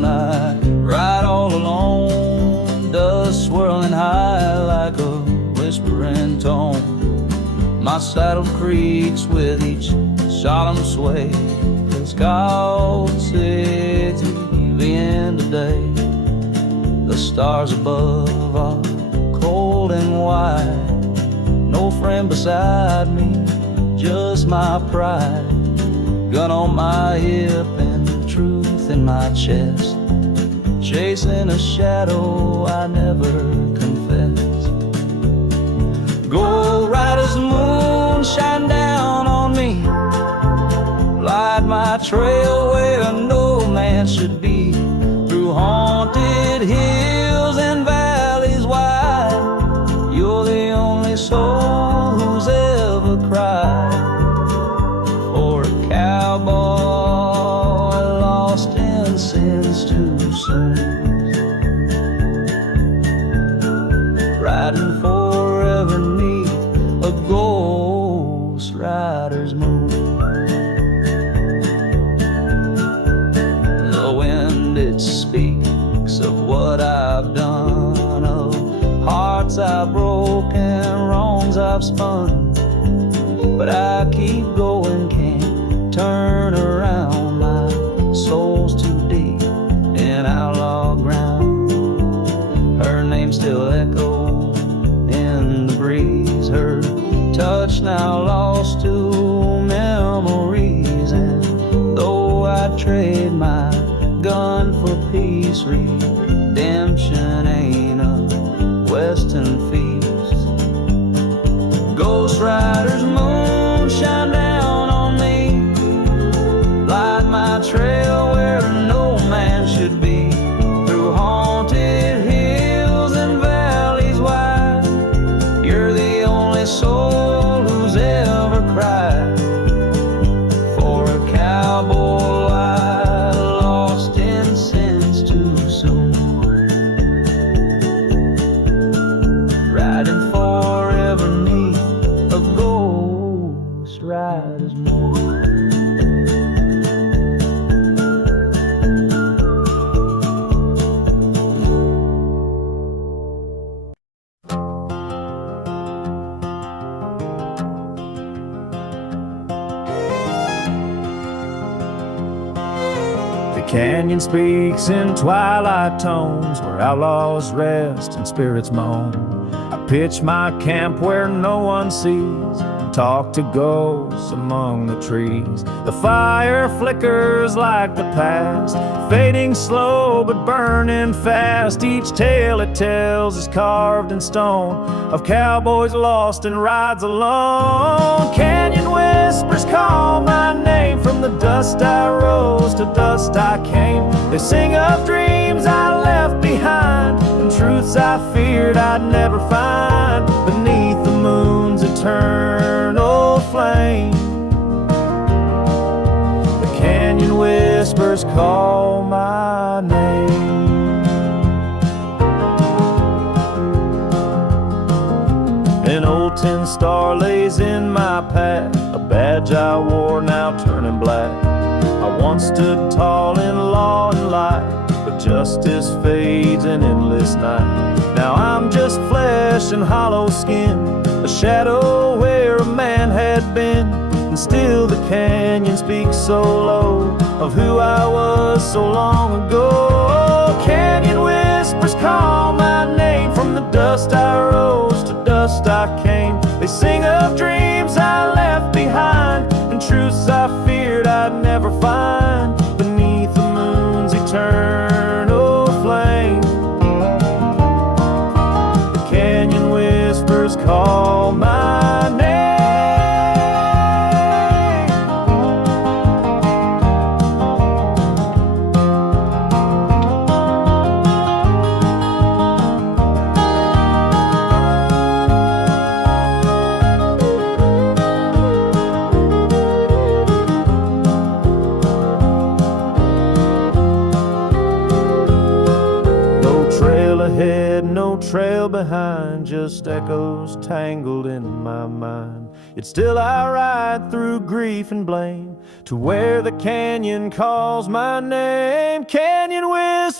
alone. I ride all alone, dust swirling high like a whispering tone. My saddle creaks with each solemn sway. It's called city, the end of day. The stars above are cold and white. No friend beside me, just my pride. Gun on my hip and the truth in my chest. Chasing a shadow I never confess. Gold rider's moon shine down on me. Light my trail where no man should be. Through haunted hills and valleys wide. You're the only soul who's ever cried. For a cowboy lost in sins too soon. Riding forever neath a ghost rider's moon. The wind, it speaks of what I've done, of hearts I've broken, wrongs I've spun. But I keep going, can't turn around. My soul's too deep in outlaw ground. Her name still echoes in the breeze. Her touch now lost to memories. And though I trade my gun for peace, redemption ain't a western feast. Ghost rider's moon shine down on me. Light my trail where no man should be. Through haunted hills and valleys wide. You're the only soul who's ever cried. For a cowboy I lost in sins too soon. Riding forever neath a ghost rider's moon. The canyon speaks in twilight tones, where outlaws rest and spirits moan. I pitch my camp where no one sees, and talk to ghosts among the trees. The fire flickers like the past, fading slow but burning fast. Each tale it tells is carved in stone, of cowboys lost and rides alone. Canyon whispers call my name, from the dust I rose to dust I came. They sing of dreams I left behind, and truths I feared I'd never find beneath the moon's eternal flame. The canyon whispers call my name. An old tin star lays in my path, a badge I wore now turning black. I once stood tall in law and light, but justice fades in endless night. Now I'm just flesh and hollow skin, a shadow where a man had been. And still the canyon speaks so low of who I was so long ago. Canyon whispers call my name, from the dust I rose to dust I came. They sing of dreams I left behind, and truths I feared I'd never find beneath the moon's eternal flame. The canyon whispers call my name. Trail behind, just echoes tangled in my mind. Yet still I ride through grief and blame to where the canyon calls my name. Canyon with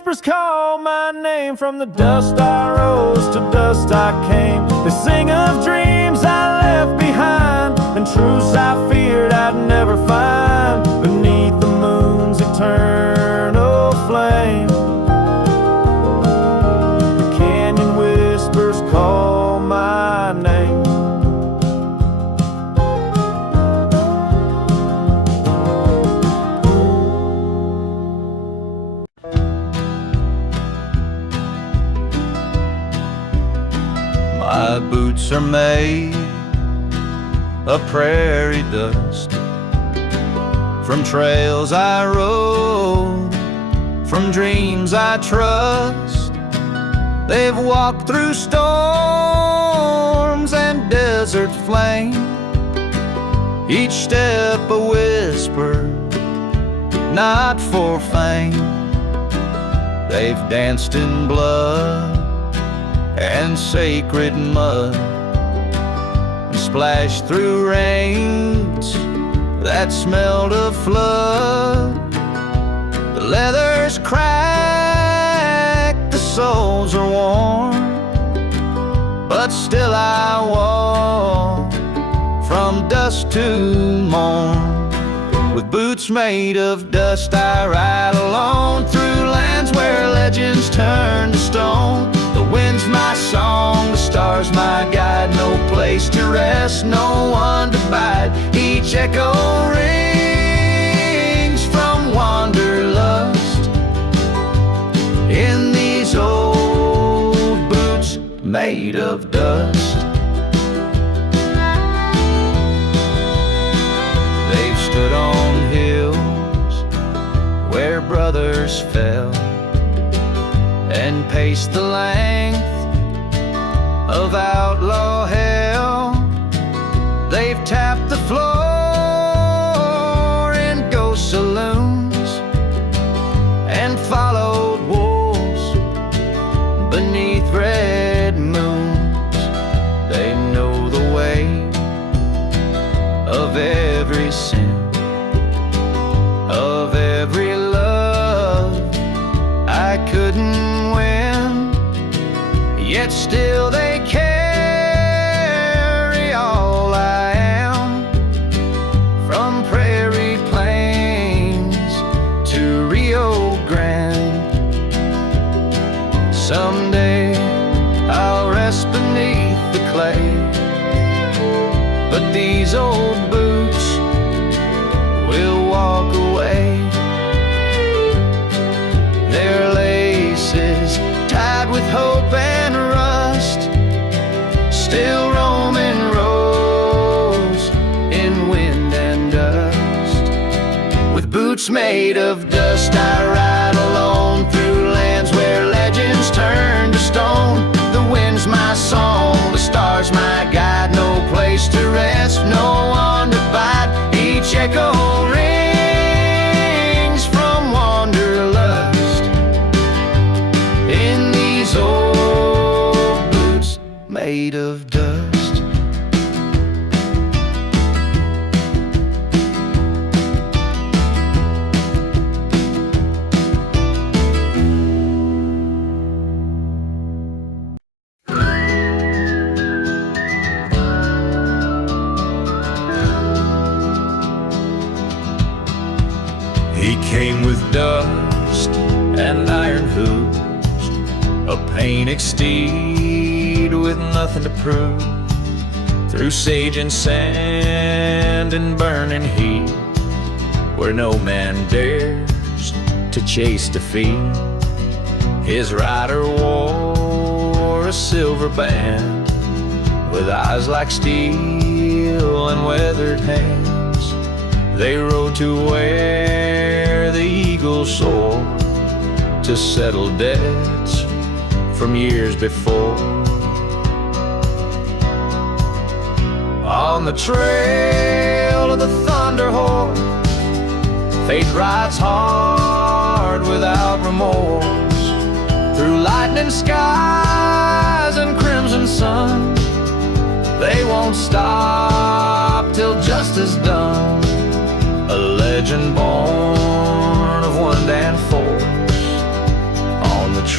whispers call my name. From the dust I rose to dust I came. They sing of dreams I left behind, and truths I feared I'd never find beneath the moon's eternal flame. The canyon whispers call my name. My boots are made of prairie dust, from trails I rode, from dreams I trust. They've walked through storms and desert flame, each step a whisper, not for fame. They've danced in blood and sacred mud, splashed through rains that smelled of flood. The leather's cracked, the soles are worn, but still I walk from dusk to morn. With boots made of dust I ride alone through lands where legends turn to stone. The wind's my song, the stars my guide. No place to rest, no one to bide. Each echo rings from wanderlust in these old boots made of dust. They've stood on hills where brothers fell, and paced the length of outlaw hell. They've tapped the floor in ghost saloons and followed wolves beneath red moons. They know the way of every sin, of every love I couldn't win, yet still they carry all I am. From prairie plains to Rio Grande, someday I'll rest beneath the clay, but these old boots will walk away. Their laces tied with hope and rust, still roaming roads in wind and dust. With boots made of dust I ride alone through lands where legends turn to stone. The wind's my song, the stars my guide. No place to rest, no one to bide. Each echo rings from wanderlust in these old boots made of dust. He came with dust and iron hooves, a painted steed with nothing to prove. Through sage and sand and burning heat, where no man dares to chase defeat. His rider wore a silver band, with eyes like steel and weathered hands. They rode to where the eagle soared, to settle debts from years before. On the trail of the thunder horde, fate rides hard without remorse. Through lightning skies and crimson sun, they won't stop till justice done. A legend born of wind and force,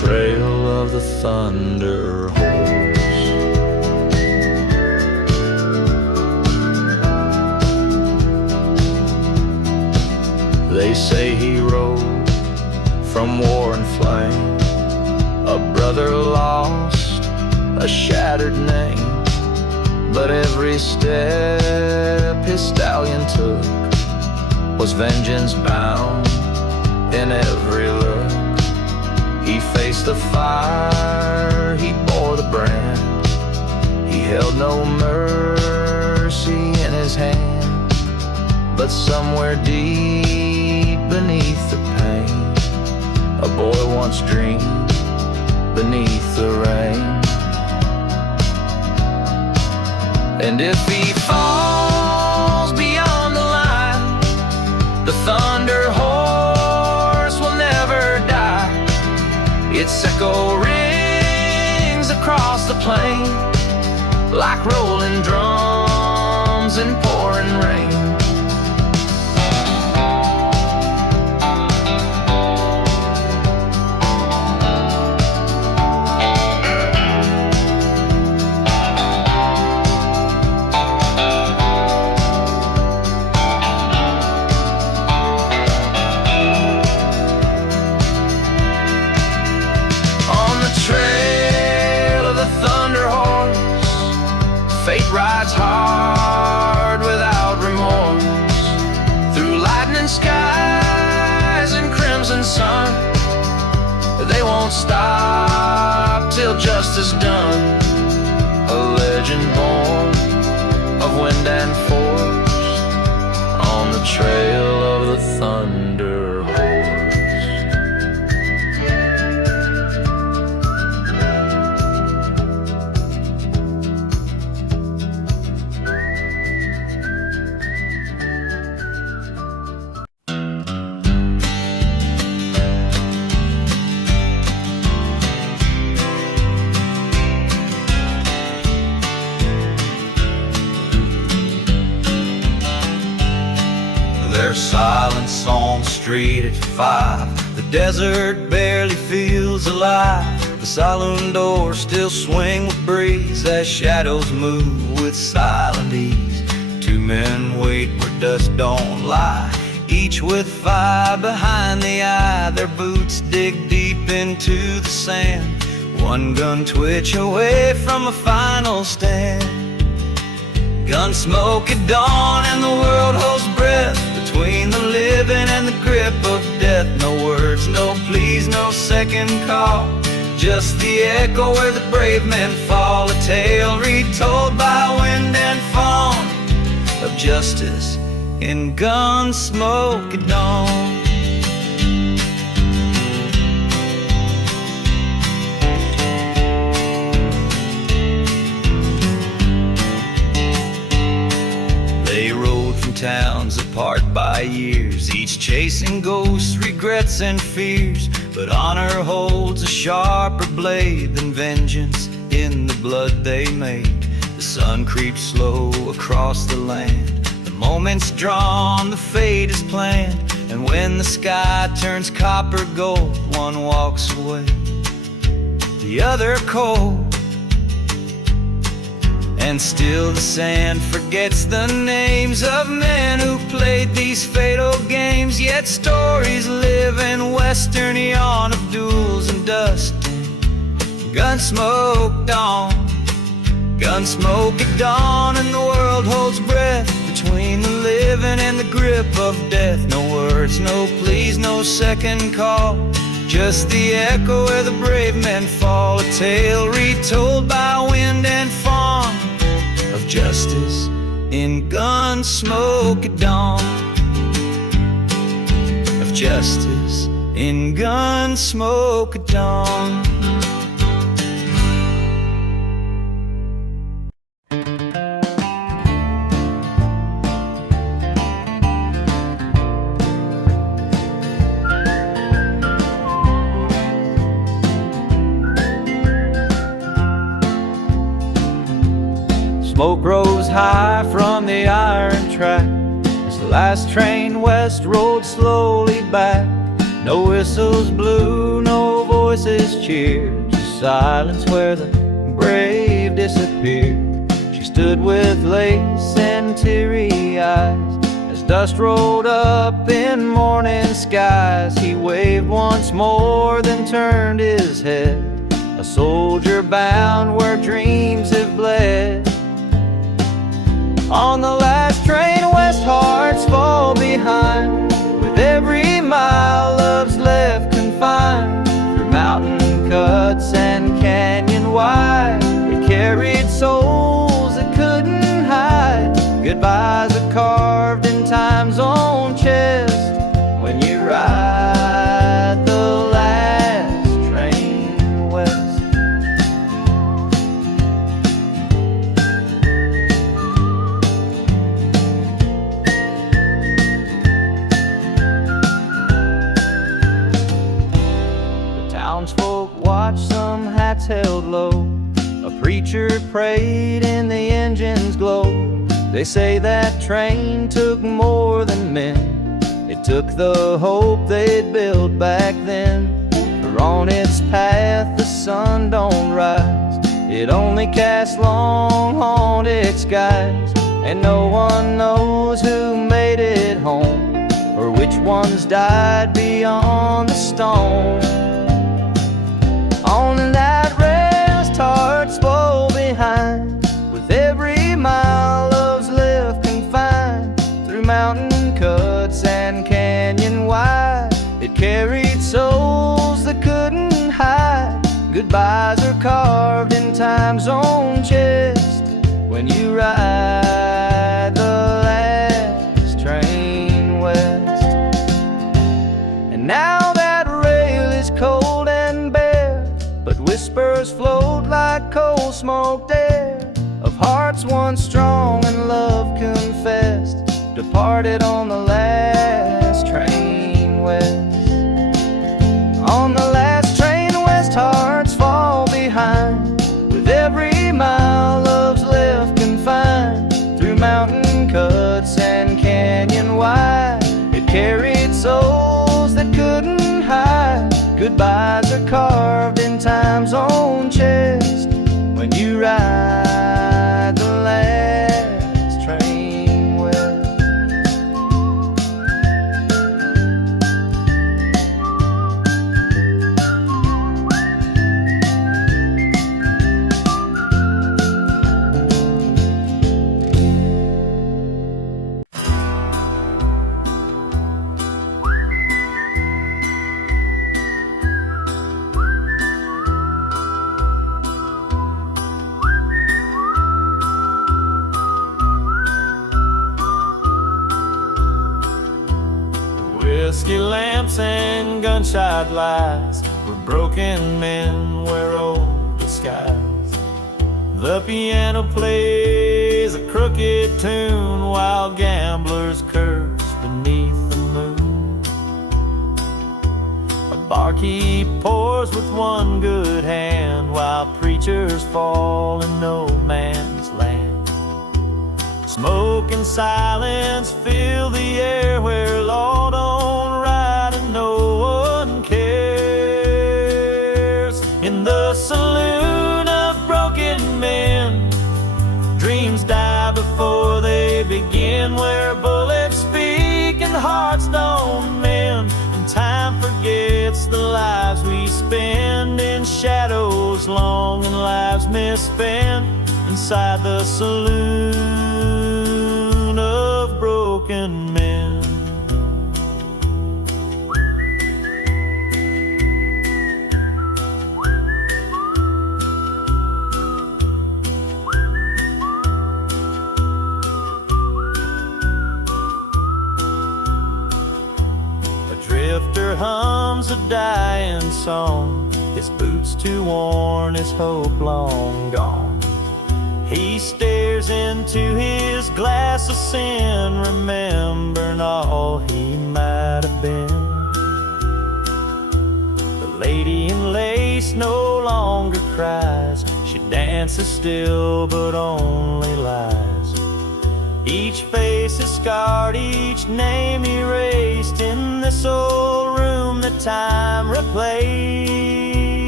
trail of the thunder horse. They say he rode from war and flame, a brother lost, a shattered name. But every step his stallion took was vengeance bound in every look. He faced the fire, he bore the brand. He held no mercy in his hand. But somewhere deep beneath the pain, a boy once dreamed beneath the rain. And if he falls beyond the line, the thunder horse will never die. Its echo rings across the plain like rolling drums in pouring rain. Rides hard without remorse through lightning skies and crimson sun. They won't stop till justice done. A legend born of wind and force on the trail of the thunder horse. There's silence on the street at 5. The desert barely feels alive. The saloon doors still swing with breeze as shadows move with silent ease. Two men wait where dust don't lie, each with fire behind the eye. Their boots dig deep into the sand, one gun twitch away from a final stand. Gunsmoke at dawn and the world holds breath between the living and the grip of death. No words, no pleas, no second call, just the echo where the brave men fall. A tale retold by wind and fawn of justice in Gunsmoke at dawn. Towns apart by years, each chasing ghosts, regrets and fears. But honor holds a sharper blade than vengeance in the blood they made. The sun creeps slow across the land, the moment's drawn, the fate is planned. And when the sky turns copper gold, one walks away, the other cold. And still the sand forgets the names of men who played these fatal games. Yet stories live in western eon of duels and dust and Gunsmoke dawn. Gunsmoke at dawn and the world holds breath between the living and the grip of death. No words, no pleas, no second call, just the echo where the brave men fall. A tale retold by wind and fawn of justice in Gunsmoke at dawn. Of justice in Gunsmoke at dawn. Smoke rose high from the iron track as the last train west rolled slowly back. No whistles blew, no voice voices cheered to silence where the brave disappeared. She stood with lace and teary eyes as dust rolled up in morning skies. He waved once more, then turned his head, a soldier bound where dreams have bled. On the last train west, hearts fall behind. With every mile, love's left confined. Through mountain cuts and canyon wide, it carried souls that couldn't hide. Goodbyes are carved in time's own chest when you ride the last train west. The townsfolk watched, some hats held low. A preacher prayed in the engine's glow. They say that train took more than men. It took the hope they'd built back then. For on its path the sun don't rise. It only casts long haunted skies. And no one knows who made it home, or which ones died beyond the stone. On that rest, hearts fall behind. With every mile, love's left confined. Through mountain cuts and canyon wide, it carried souls that couldn't hide. Goodbyes are carved in time's own chest when you ride the last train west. And now that rail is cold and bare, but whispers float like coal smoked air of hearts once strong and love confessed, departed on the last train west. On the last train west, hearts fall behind. With every mile, love's left confined. Through mountain cuts and canyon wide, it carried souls that couldn't hide. Goodbyes are carved in time's own chest when you ride the last train west. Whiskey lamps and gunshot lights, where broken men wear old disguise. The piano plays a crooked tune while gamblers curse beneath the moon. A barkeep pours with one good hand while preachers fall in no man's land. Smoke and silence fill the air where law don't ride and no one cares. In the saloon of broken men, dreams die before they begin, where bullets speak and hearts don't mend, and time forgets the lives we spend in shadows long and lives misspent inside the saloon of broken men. A drifter hums a dying song, his boots too worn, his hope long gone. He stares into his glass of sin, remembering all he might have been. The lady in lace no longer cries, she dances still but only lies. Each face is scarred, each name erased in this old room that time replaced.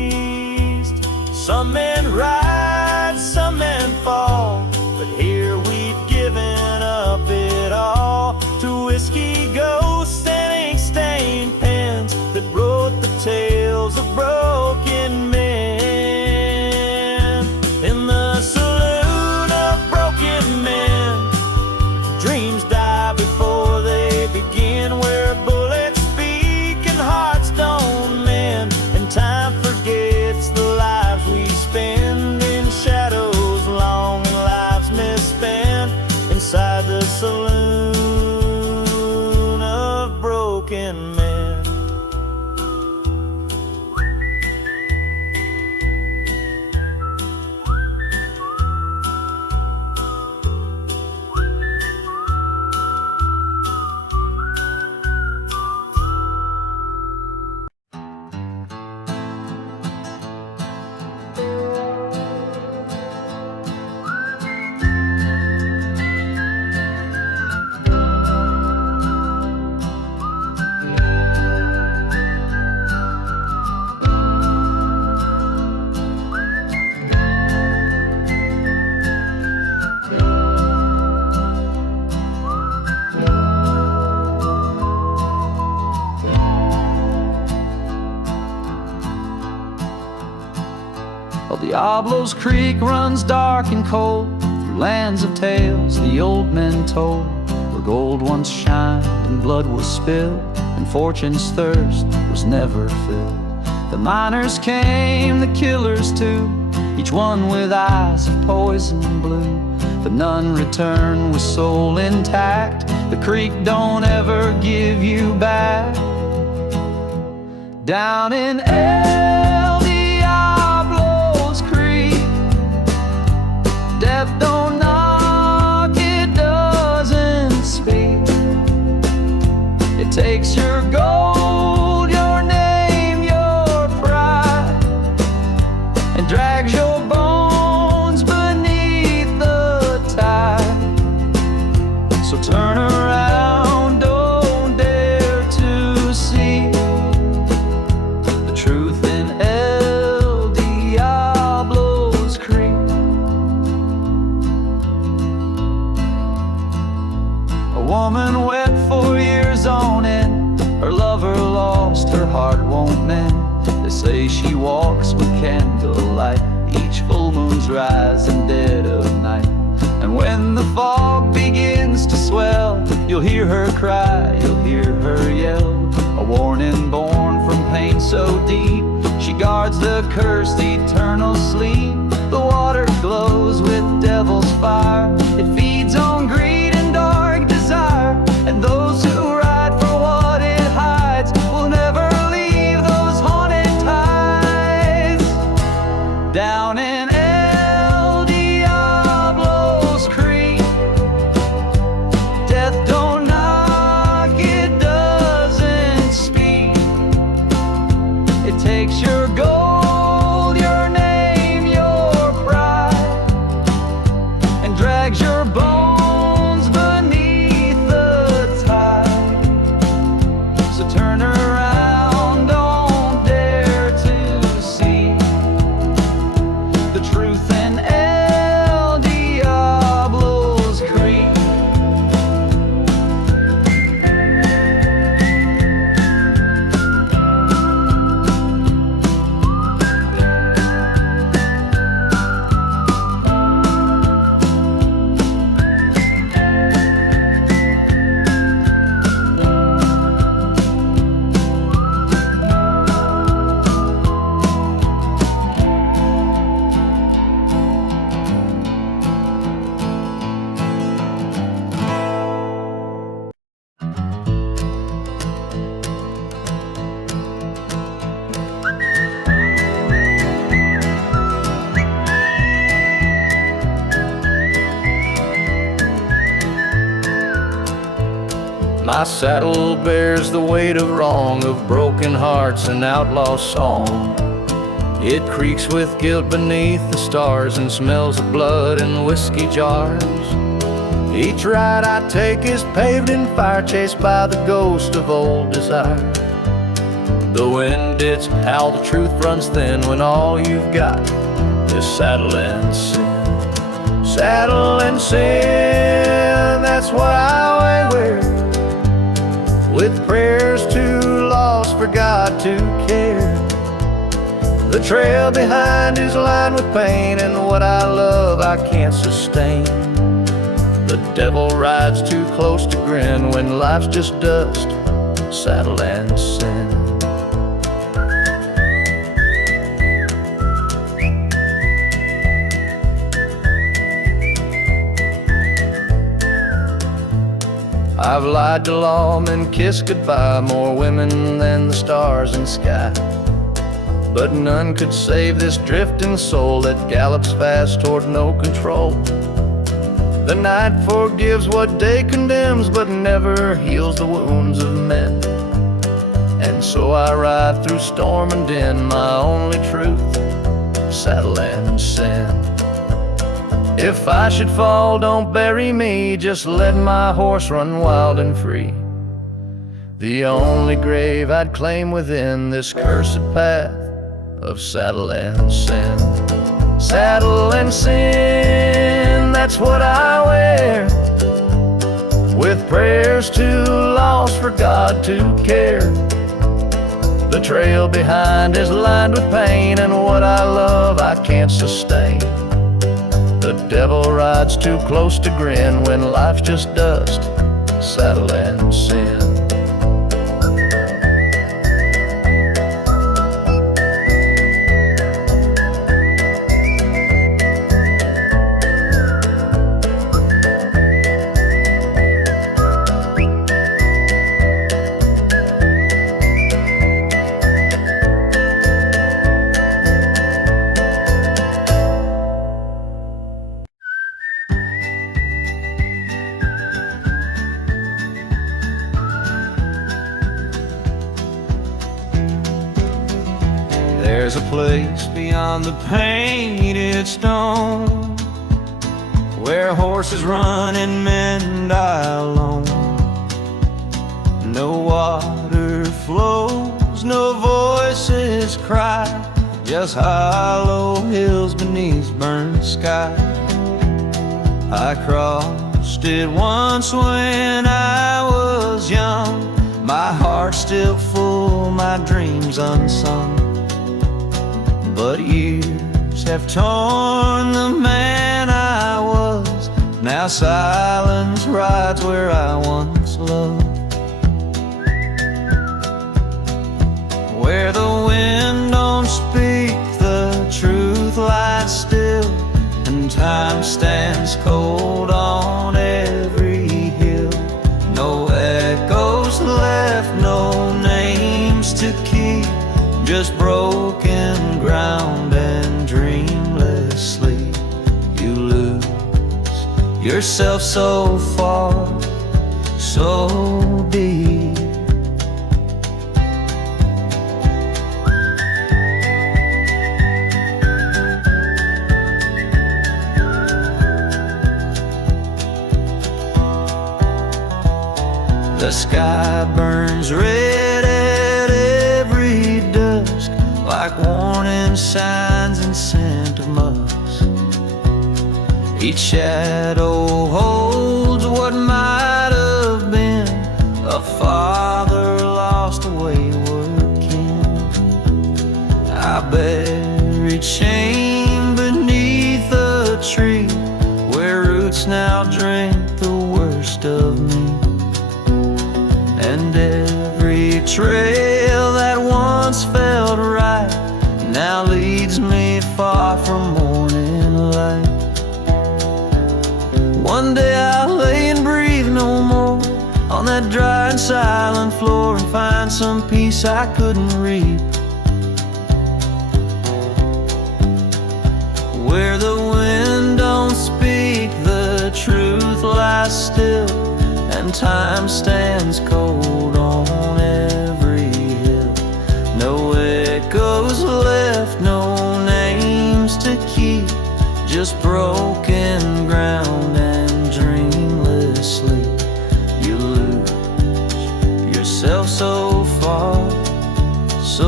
Some men rise, some men fall, but here we've given up it all to whiskey ghosts and ink-stained pens that wrote the tales of broken men. In the saloon of broken men, dreams die before they begin, where bullets speak and hearts don't mend, and time forgets the lives we spend in shadows, long lives misspent inside the saloon of broken men. Diablo's creek runs dark and cold through lands of tales the old men told, where gold once shined and blood was spilled and fortune's thirst was never filled. The miners came, the killers too, each one with eyes of poison blue, but none returned with soul intact. The creek don't ever give you back. Down in death don't knock, it doesn't speak. It takes your gold, your name, your pride, and drags your bones beneath the tide. So turn around, don't dare to see the truth in El Diablo's Creek. Woman wept for years on end, her lover lost, her heart won't mend. They say she walks with candlelight, each full moon's rise and dead of night. And when the fog begins to swell, you'll hear her cry, you'll hear her yell, a warning born from pain so deep. She guards the cursed eternal sleep. The water glows with devil's fire, it feeds on greed and dark desire, and those who ride for what it hides will never leave those haunted tides. Down in El Diablo's Creek, death don't knock, it doesn't speak. It takes your gold, your name, your pride, and drags your bones beneath the tide. So turn around, don't dare to see the truth in El Diablo's Creek. My saddle bears the weight of wrong, of broken hearts and outlaw song. It creaks with guilt beneath the stars and smells of blood in whiskey jars. Each ride I take is paved in fire, chased by the ghost of old desire. The wind it's how the truth runs thin when all you've got is saddle and sin. Saddle and sin, that's what I wear, with prayers too lost for God to care. The trail behind is lined with pain, and what I love I can't sustain. The devil rides too close to grin when life's just dust, saddle and sin. I've lied to lawmen, kissed goodbye, more women than the stars in sky. But none could save this drifting soul that gallops fast toward no control. The night forgives what day condemns, but never heals the wounds of men. And so I ride through storm and din, my only truth, saddle and sin. If I should fall, don't bury me, just let my horse run wild and free. The only grave I'd claim within this cursed path of saddle and sin. Saddle and sin, that's what I wear, with prayers too lost for God to care. The trail behind is lined with pain, and what I love I can't sustain. The devil rides too close to grin when life's just dust, saddle and sin. There's a place beyond the painted stone where horses run and men die alone. No water flows, no voices cry, just hollow hills beneath burnt sky. I crossed it once when I was young, my heart still full, my dreams unsung. But years have torn the man I was, now silence rides where I once loved. Where the wind don't speak, the truth lies still, and time stands cold on every hill. No echoes left, no names to keep, just broken ground, and dreamlessly you lose yourself so far, so deep. The sky burns red at every dusk, like warning signs and scent of musk. Each shadow holds what might have been a father lost, a wayward kin. I buried shame beneath a tree where roots now drink the worst of me. And every trail that once felt right now leads me far from morning light. One day I'll lay and breathe no more on that dry and silent floor and find some peace I couldn't read. Where the wind don't speak, the truth lies still, and time stands cold on every hill. No echoes left, no names to keep, just broken ground, and dreamlessly you lose yourself so far,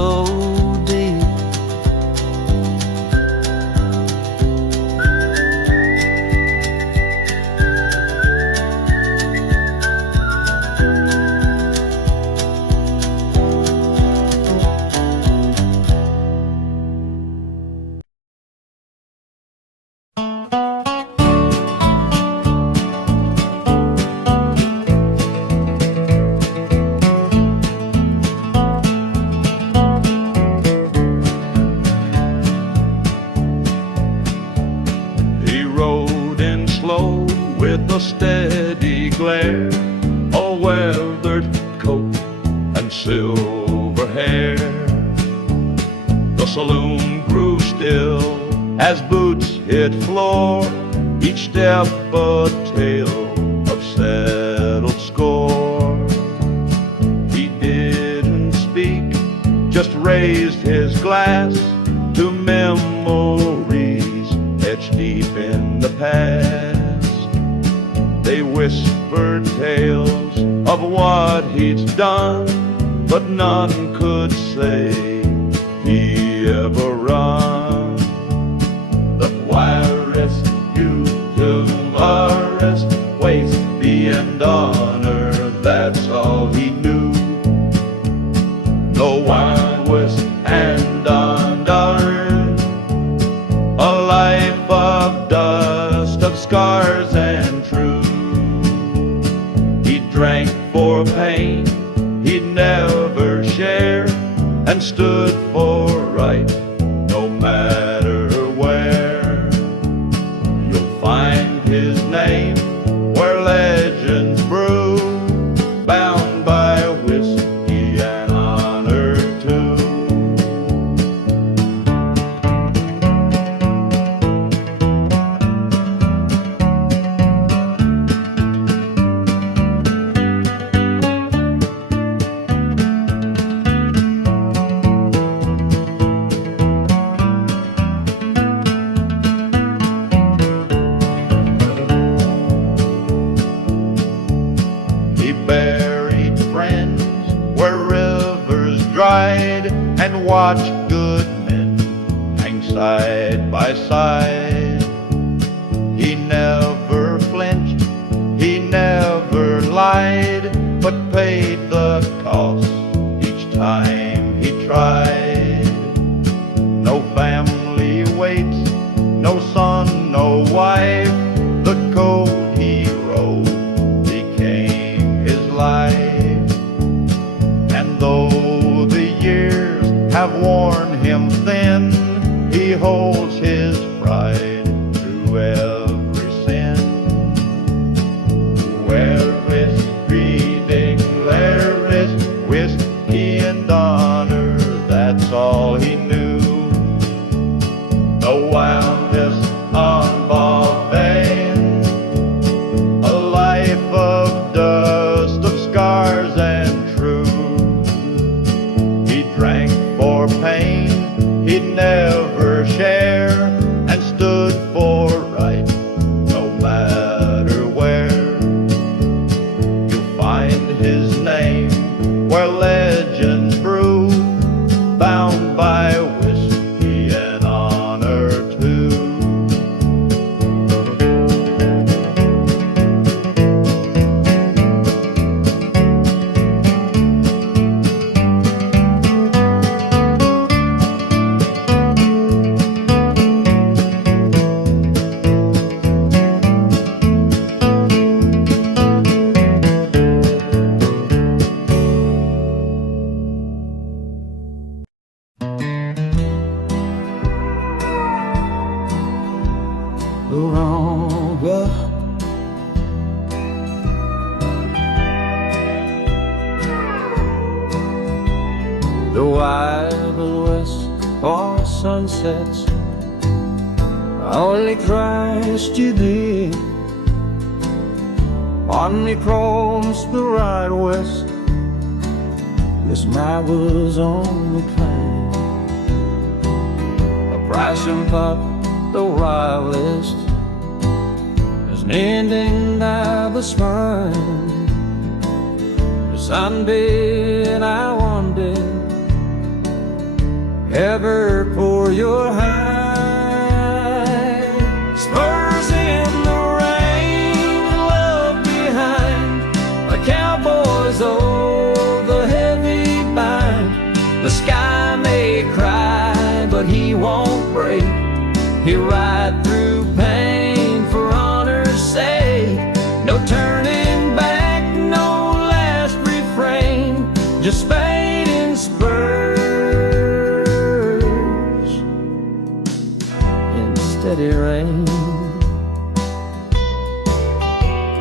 a steady glare, a weathered coat and silver hair. The saloon grew still as boots hit floor, each step a tale of settled score. He didn't speak, just raised his glass to memories etched deep in the past. They whispered tales of what he'd done, but none could say he ever run. The wirest utilist, waste and honor, that's all he knew. The wildest and undaunted, a life of dust, of scars and truth. He drank for pain he'd never share, and stood for right no matter where. You'll find his name where legends brew, bound by whiskey and honor too. He buried friends where rivers dried, and watched good men hang side by side. He never flinched, he never lied, but paid the cost each time he tried. No family waits, no son, no wife, the code he wrote became his life. And though the years have worn him thin, he holds his pride through every sin. Where is declare is whiskey and honor, that's all he knew. The wildest unbought vein, a life of dust, of scars and truth. He drank for pain he'd never share, and stood for right no matter where. You'll find his name where legends brew, bound by whiskey and honor too. The wrong way. The wild west or sunsets, only Christ you did. Only crossed the right west, this night was only climb. A price and pop, the wildest, there's an ending of the spine. The sunbed I wanted, ever pour your high. Spurs in the rain, love behind, a cowboy's old, the heavy bind. The sky may cry, but he won't break. He'll ride through pain for honor's sake. No turning back, no last refrain, just spade and spurs in steady rain.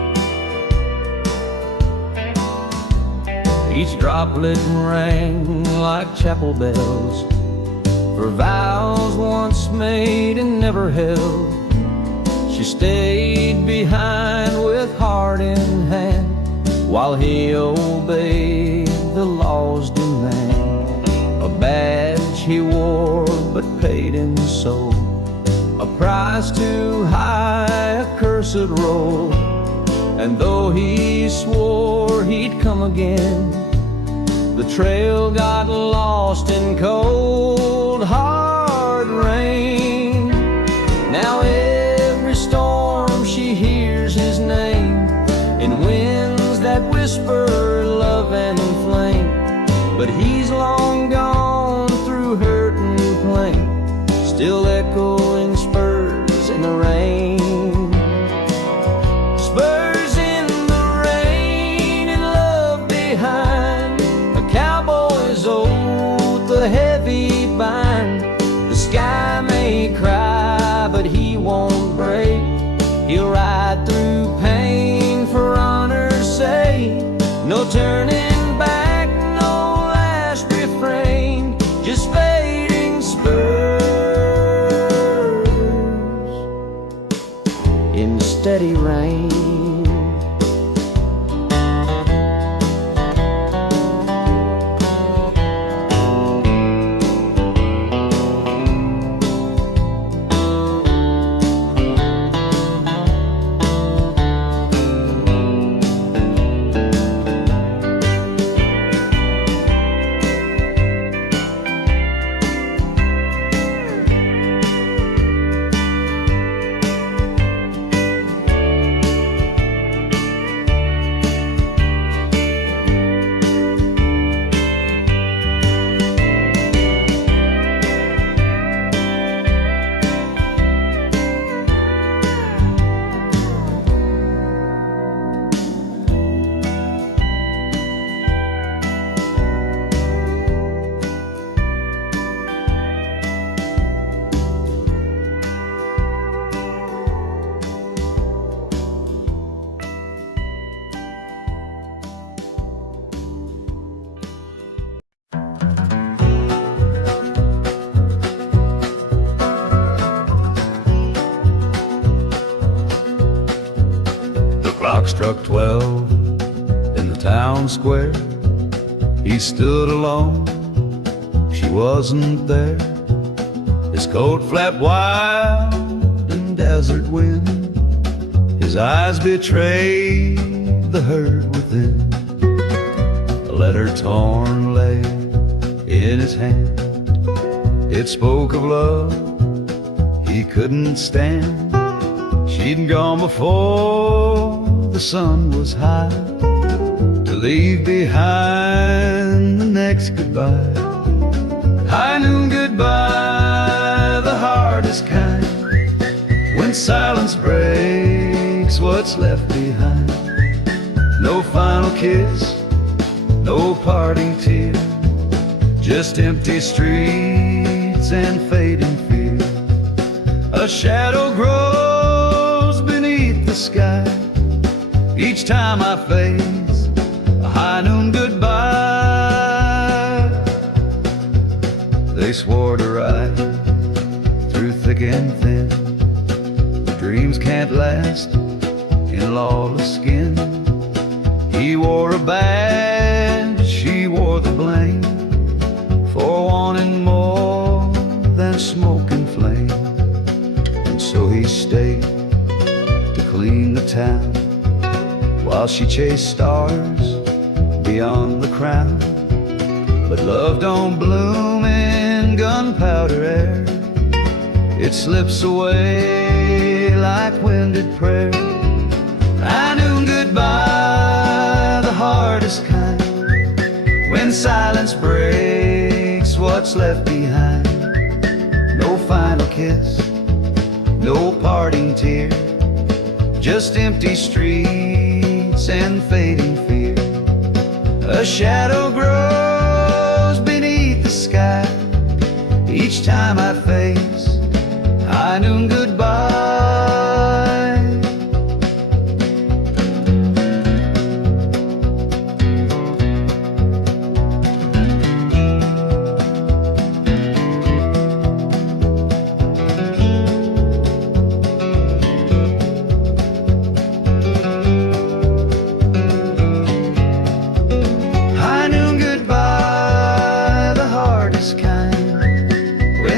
Each droplet rang like chapel bells for vows once made and never held. She stayed behind with heart in hand while he obeyed the law's demand. A badge he wore but paid in soul, a price too high, a cursed roll. And though he swore he'd come again, the trail got lost in cold, hard rain. Now every storm she hears his name in winds that whisper love and flame. But he's long gone through hurt and pain, still echoing spurs in the rain. Spurs in the rain and love behind, a cowboy's oath, a heavy bind. The sky may cry, but he won't break. He'll ride through pain for honor's sake. No turning back, no last refrain, just fading spurs in steady rain. Struck 12 in the town square. He stood alone, she wasn't there. His coat flapped wild in desert wind, his eyes betrayed the hurt within. A letter torn lay in his hand, it spoke of love he couldn't stand. She'd gone before the sun was high to leave behind the next goodbye. High noon goodbye, the hardest kind, when silence breaks what's left behind. No final kiss, no parting tear, just empty streets and fading fear. A shadow grows beneath the sky each time I face a high noon goodbye. They swore to ride through thick and thin. Dreams can't last in lawless skin. He wore a badge, she wore the blame, for wanting more than smoke and flame. And so he stayed to clean the town while she chased stars beyond the crown. But love don't bloom in gunpowder air, it slips away like winded prayer. High noon goodbye, the hardest kind, when silence breaks what's left behind. No final kiss, no parting tear, just empty streets and fading fear. A shadow grows beneath the sky each time I face high noon goodbye.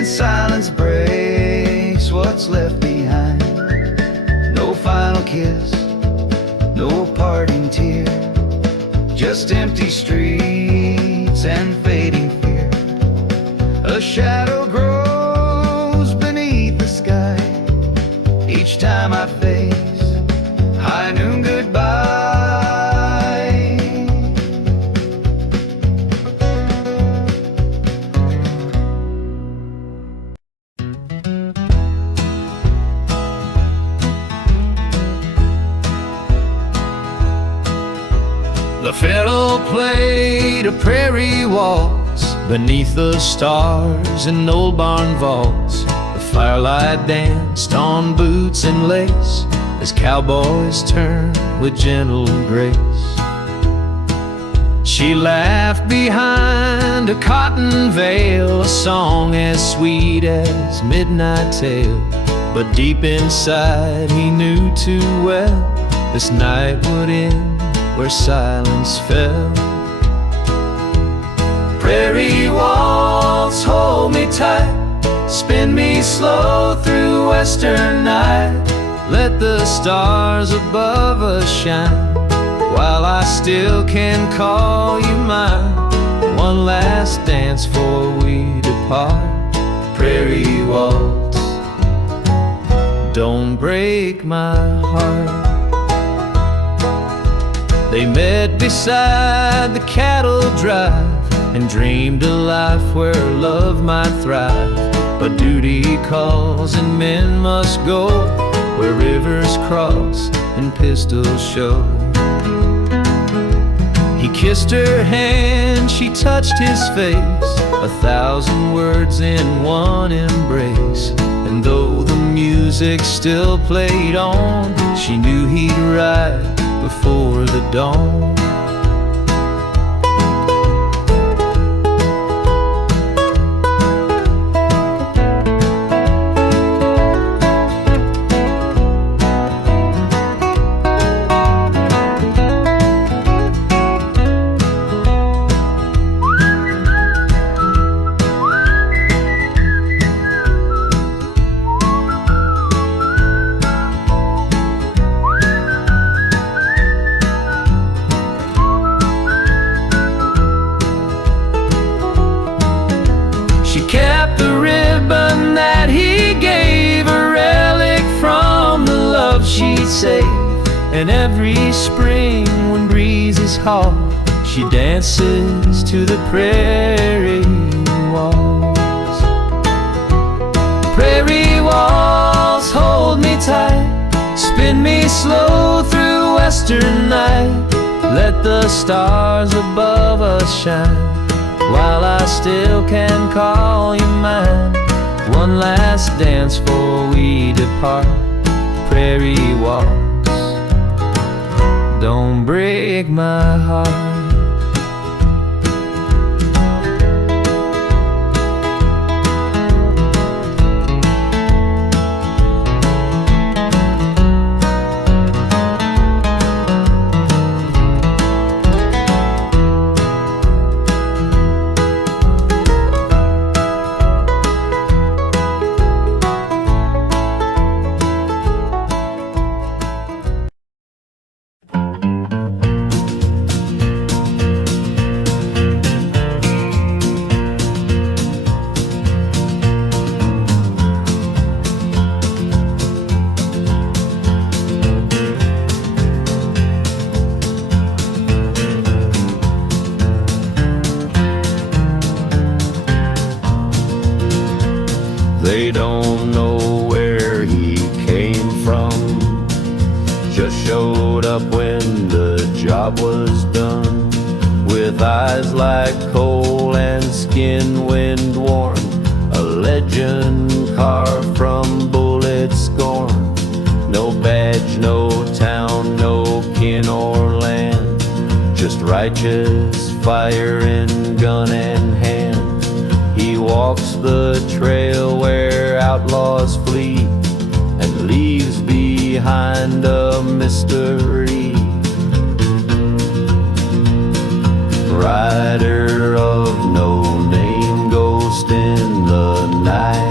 silence breaks what's left behind. No final kiss, no parting tear, just empty streets and fading fear. A shadow grows beneath the sky each time I face high noon goodbye. The fiddle played a prairie waltz beneath the stars in old barn vaults. The firelight danced on boots and lace as cowboys turned with gentle grace. She laughed behind a cotton veil, a song as sweet as midnight tale. But deep inside he knew too well this night would end where silence fell. Prairie waltz, hold me tight, spin me slow through western night. Let the stars above us shine while I still can call you mine. One last dance before we depart. Prairie waltz, don't break my heart. They met beside the cattle drive and dreamed a life where love might thrive. But duty calls and men must go where rivers cross and pistols show. He kissed her hand, she touched his face, 1,000 words in one embrace. And though the music still played on, she knew he'd ride before the dawn. And every spring when breezes haul, she dances to the prairie waltz. Prairie waltz, hold me tight, spin me slow through western night. Let the stars above us shine while I still can call you mine. One last dance before we depart. Prairie waltz, don't break my heart. They don't know where he came from, just showed up when the job was done. With eyes like coal and skin wind worn, a legend carved from bullet scorn. No badge, no town, no kin or land, just righteous fire in gun and hand. He walks the trail where outlaws flee and leaves behind a mystery. Rider of no name, ghost in the night.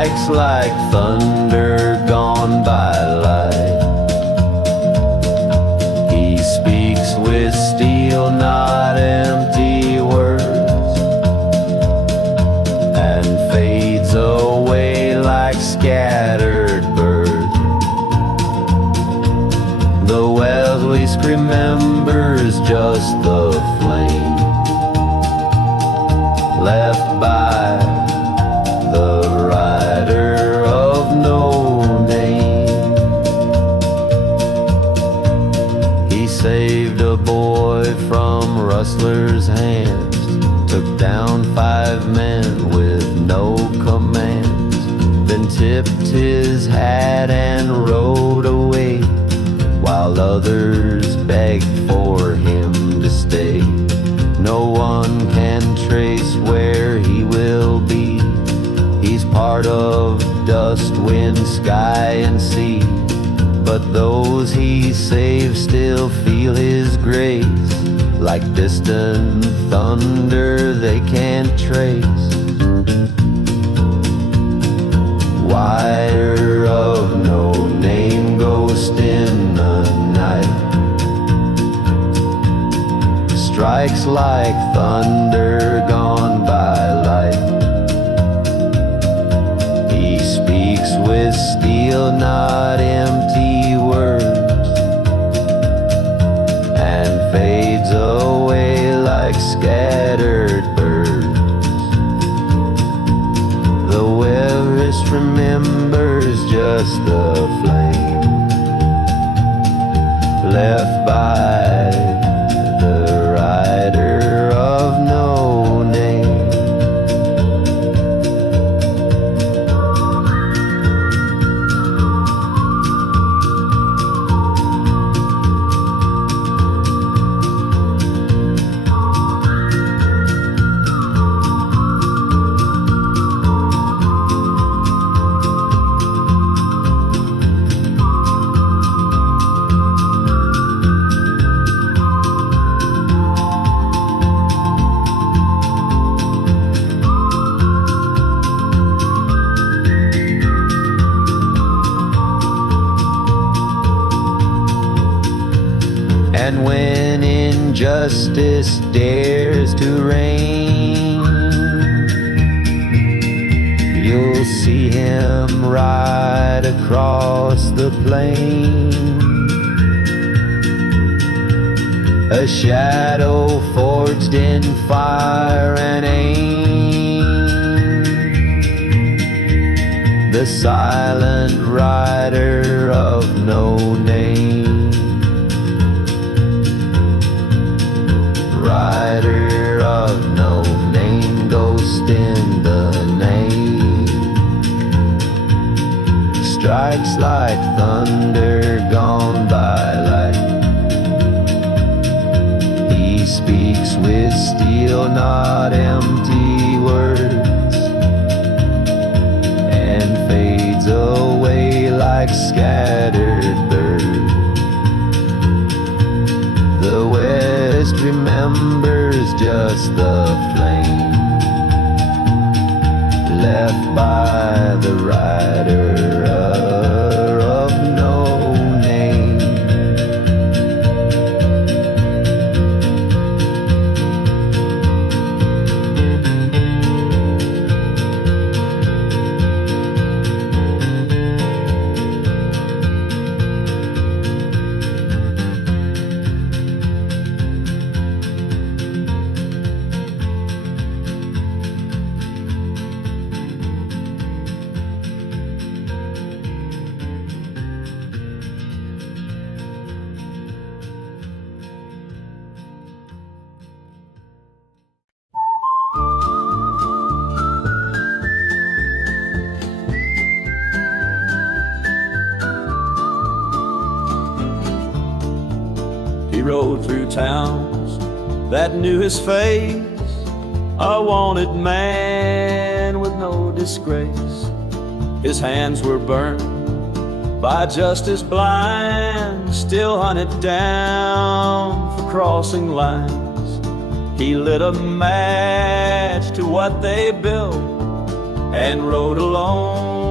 strikes like thunder gone by light. He speaks with steel, not empty words, and fades away like scattered birds. The well least remembers just the flame left by the rider of no name. He saved a boy from rustlers' hands, took down 5 men with no commands, then tipped his hat and rode away, while others begged for him to stay. No one can trace where he will be. He's part of dust, wind, sky, and sea. But those he saved still feel his grace, like distant thunder they can't trace. Rider of no name, ghost in the night, strikes like thunder gone by light. He speaks with steel, not empty words, and fades away like scattered birds. The wellest remembers just the flame left by the rider of no name. And when injustice dares to reign, you'll see him ride across the plain, a shadow forged in fire and aim, the silent rider of no name. Rider of no name, ghost in the name, strikes like thunder gone by light. He speaks with steel, not empty words, and fades away like scattered birds. The west remembers just the flame left by the rider of no name. He rode through towns that knew his face, a wanted man with no disgrace. His hands were burned by justice blind, still hunted down for crossing lines. He lit a match to what they built and rode alone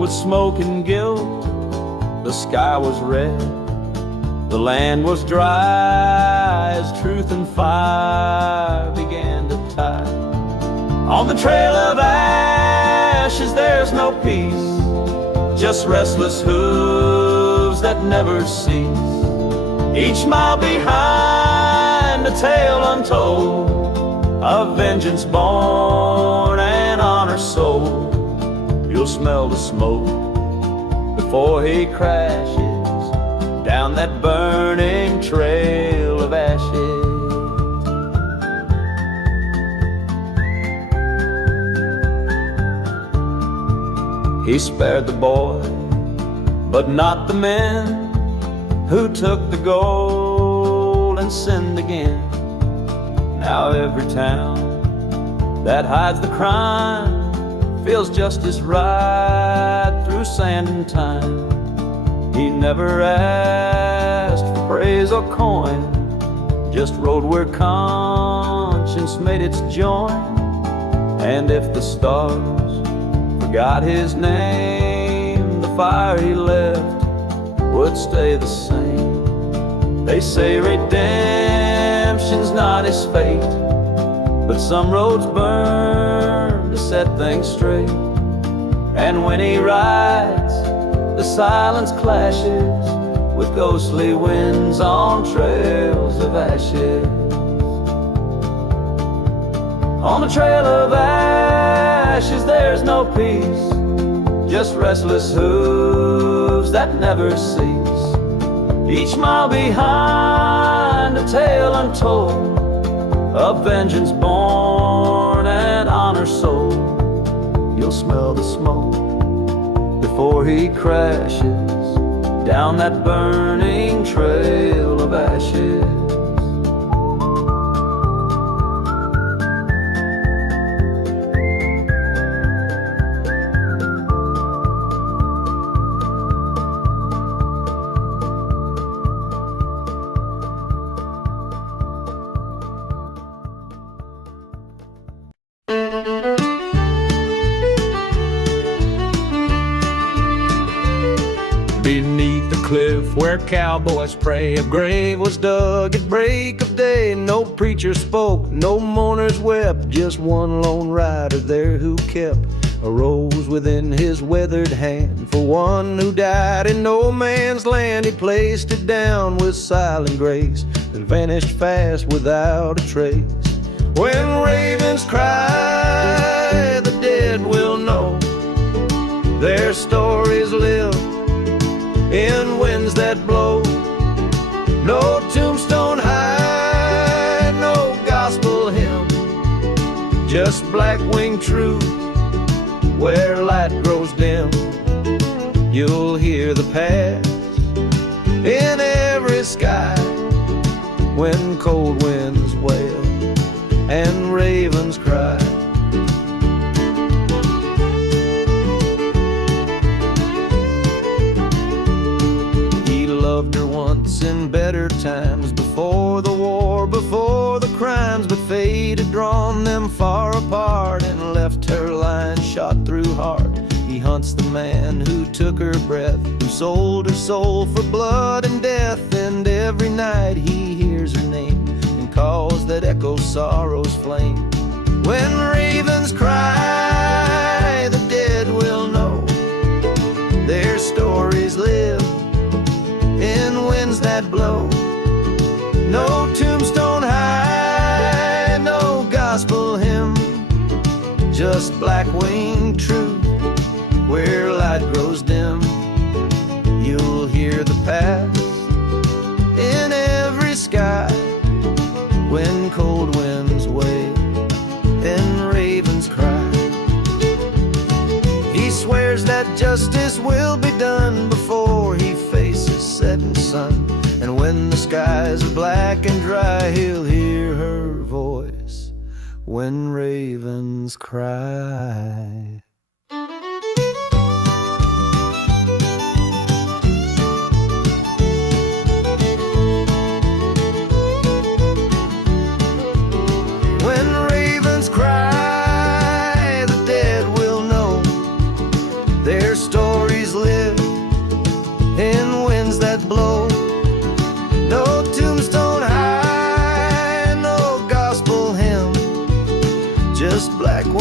with smoke and guilt, the sky was red, the land was dry as truth and fire began to tie. On the trail of ashes there's no peace, just restless hooves that never cease. Each mile behind a tale untold of vengeance born and honor sold. You'll smell the smoke before he crashes down that burning trail of ashes. He spared the boy, but not the men who took the gold and sinned again. Now every town that hides the crime feels justice right through sand and time. He never asked for praise or coin, just rode where conscience made its join. And if the stars forgot his name, the fire he left would stay the same. They say redemption's not his fate, but some roads burn to set things straight. And when he rides, the silence clashes with ghostly winds on trails of ashes. On the trail of ashes there's no peace, just restless hooves that never cease. Each mile behind a tale untold of vengeance born and honor sold. You'll smell the smoke before he crashes down that burning trail of ashes. Beneath the cliff where cowboys pray, a grave was dug at break of day. No preacher spoke, no mourners wept, just one lone rider there who kept a rose within his weathered hand. For one who died in no man's land, he placed it down with silent grace, then vanished fast without a trace. When ravens cry, the dead will know their stories live in winds that blow. No tombstone high, no gospel hymn, just black-winged truth where light grows dim. You'll hear the past in every sky when cold winds wail and ravens cry. Loved her once in better times, before the war, before the crimes, but fate had drawn them far apart and left her lying shot through heart. He hunts the man who took her breath, who sold her soul for blood and death, and every night he hears her name and calls that echo sorrow's flame. When ravens cry, the dead will know their stories live in winds that blow. No tombstone high, no gospel hymn, just black-winged truth where light grows dim. You'll hear the past in every sky when cold winds wail and ravens cry. He swears that justice will be done before he faces setting sun, and when the skies are black and dry, he'll hear her voice when ravens cry. When ravens cry, the dead will know their story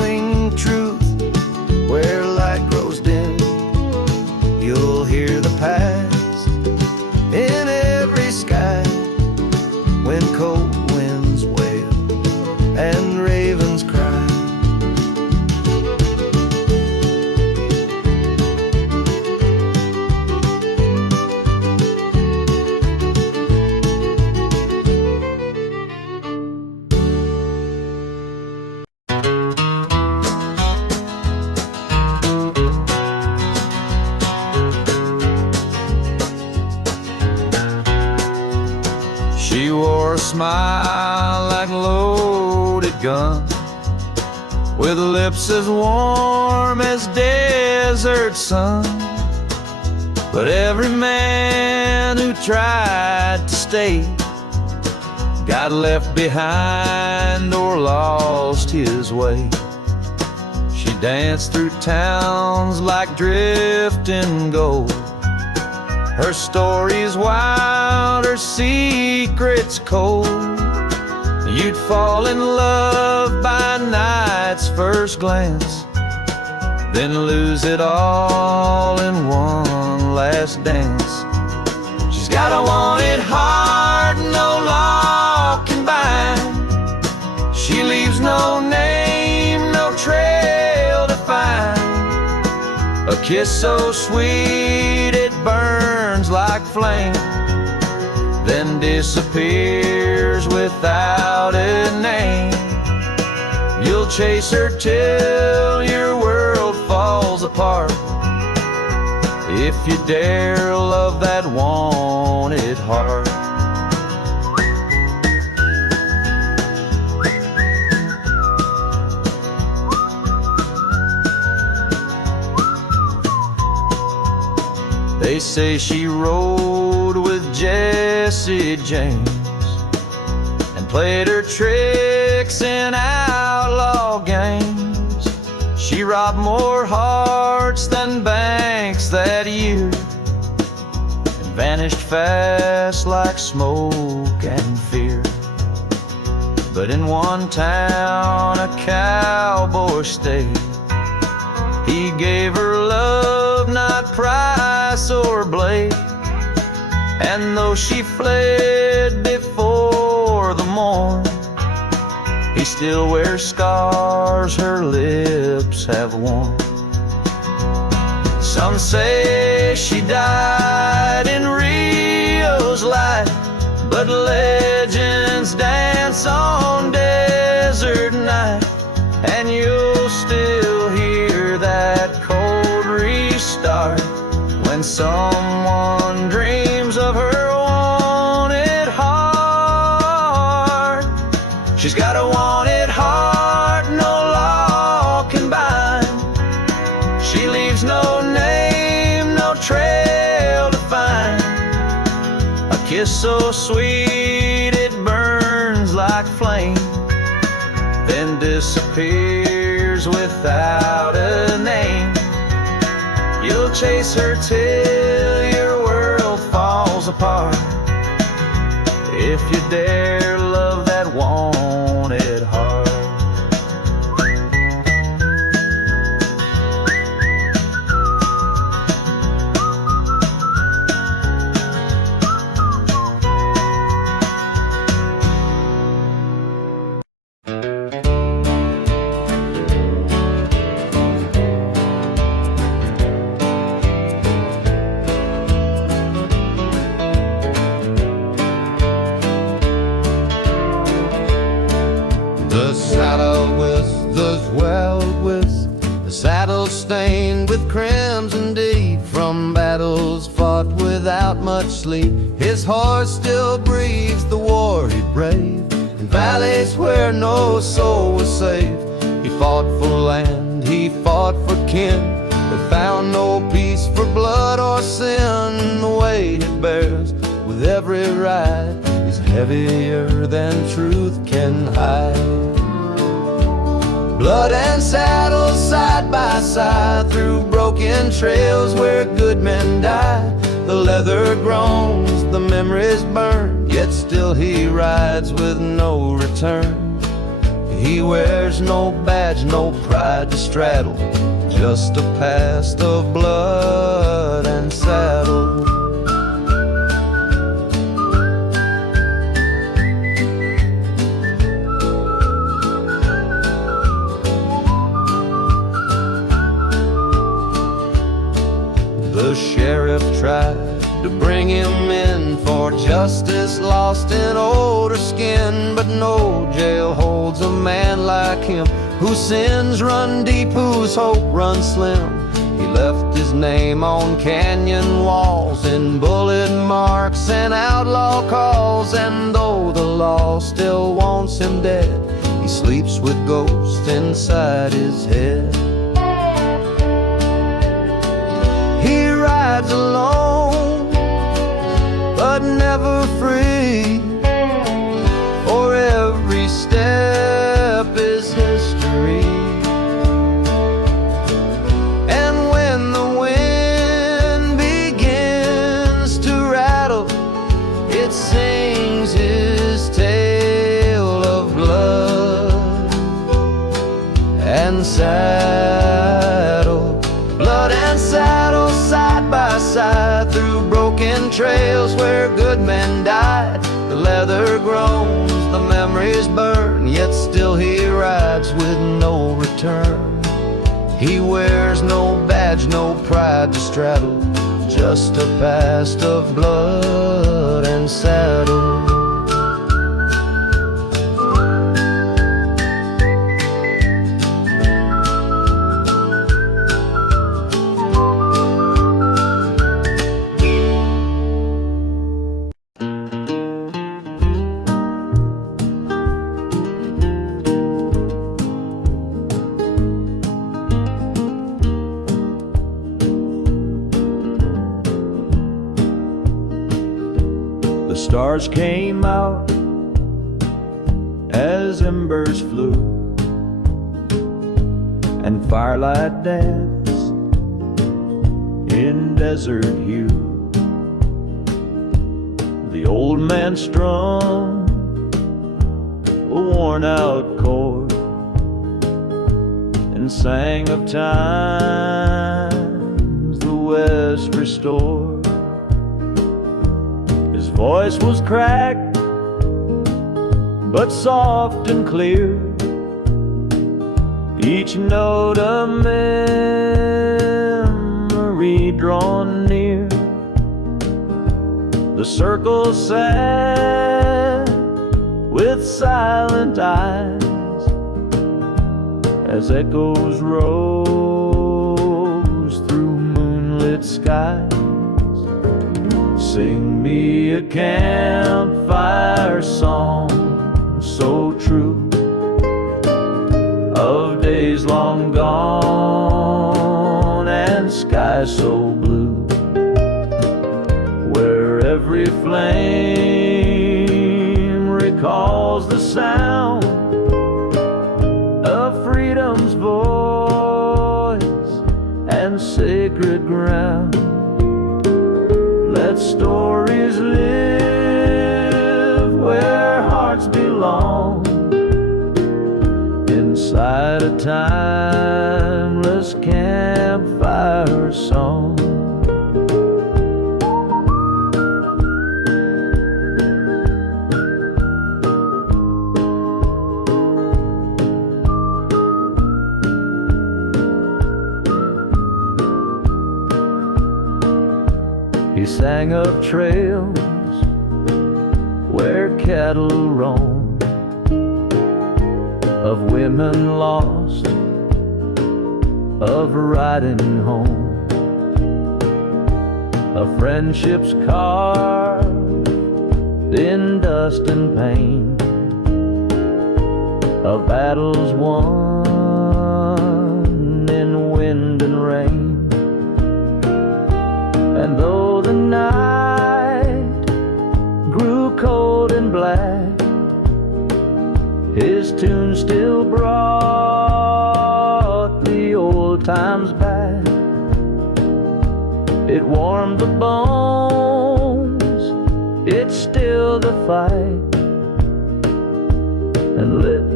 telling truth where light grows dim. You'll hear the past in every sky when cold winds wail and ravens cry. She wore a smile like a loaded gun, with lips as warm as desert sun. But every man who tried to stay got left behind or lost his way. She danced through towns like drifting gold. Her story's wild, her secret's cold. You'd fall in love by night's first glance, then lose it all in one last dance. She's got a wanted heart, no law can bind. She leaves no name, no trail to find. A kiss so sweet it burns like flame, then disappears without a name. You'll chase her till your world falls apart, if you dare love that wanted heart. They say she rode with Jesse James and played her tricks in outlaw games. She robbed more hearts than banks that year, and vanished fast like smoke and fear. But in one town a cowboy stayed. He gave her love, not price or blade. And though she fled before the morn, he still wears scars her lips have worn. Some say she died in Rio's light, but legends dance on desert night. And you'll still hear that cold restart when someone dreams of her wanted heart. She's got a wanted heart, no law can bind. She leaves no name, no trail to find. A kiss so sweet it burns like flame, then disappears without a name. You'll chase her till your world falls apart, if you dare love that wanted heart. The saddle with the swelled with, the saddle stained with crimson deep, from battles fought without much sleep. His horse still breathes the war he braved, in valleys where no soul was saved. He fought for land, he fought for kin, but found no peace for blood or sin. The weight it bears with every ride is heavier than truth can hide. Blood and saddle side by side, through broken trails where good men die. The leather groans, the memories burn, yet still he rides with no return. He wears no badge, no pride to straddle, just a past of blood and saddle. The sheriff tried to bring him in for justice, lost in older skin, but no jail holds a man like him, whose sins run deep, whose hope runs slim. He left his name on canyon walls, in bullet marks and outlaw calls, and though the law still wants him dead, he sleeps with ghosts inside his head. He rides alone, but never free, for every step is history. And when the wind begins to rattle, it sings his tale of blood and saddle. Blood and saddle, side by side, through broken trails where good men died. The leather groans, the memories burn, yet still he rides with no return. He wears no badge, no pride to straddle, just a past of blood and saddle. The stars came out as embers flew, and firelight danced in desert hue. The old man strummed a worn-out chord and sang of times the West restored. His voice was cracked, but soft and clear, each note a memory drawn near. The circle sat with silent eyes as echoes rose through moonlit skies. Sing me a campfire song so true, of days long gone and skies so blue, where every flame recalls the sound of freedom's voice and sacred ground. Let stories live where hearts belong, inside a timeless campfire song. He sang of trails where cattle roam, of women lost, of riding home, of friendships carved in dust and pain, of battles won in wind and rain. And though the night grew cold and black, his tune still brought the old times back. It warmed the bones, it stilled the fight, and lit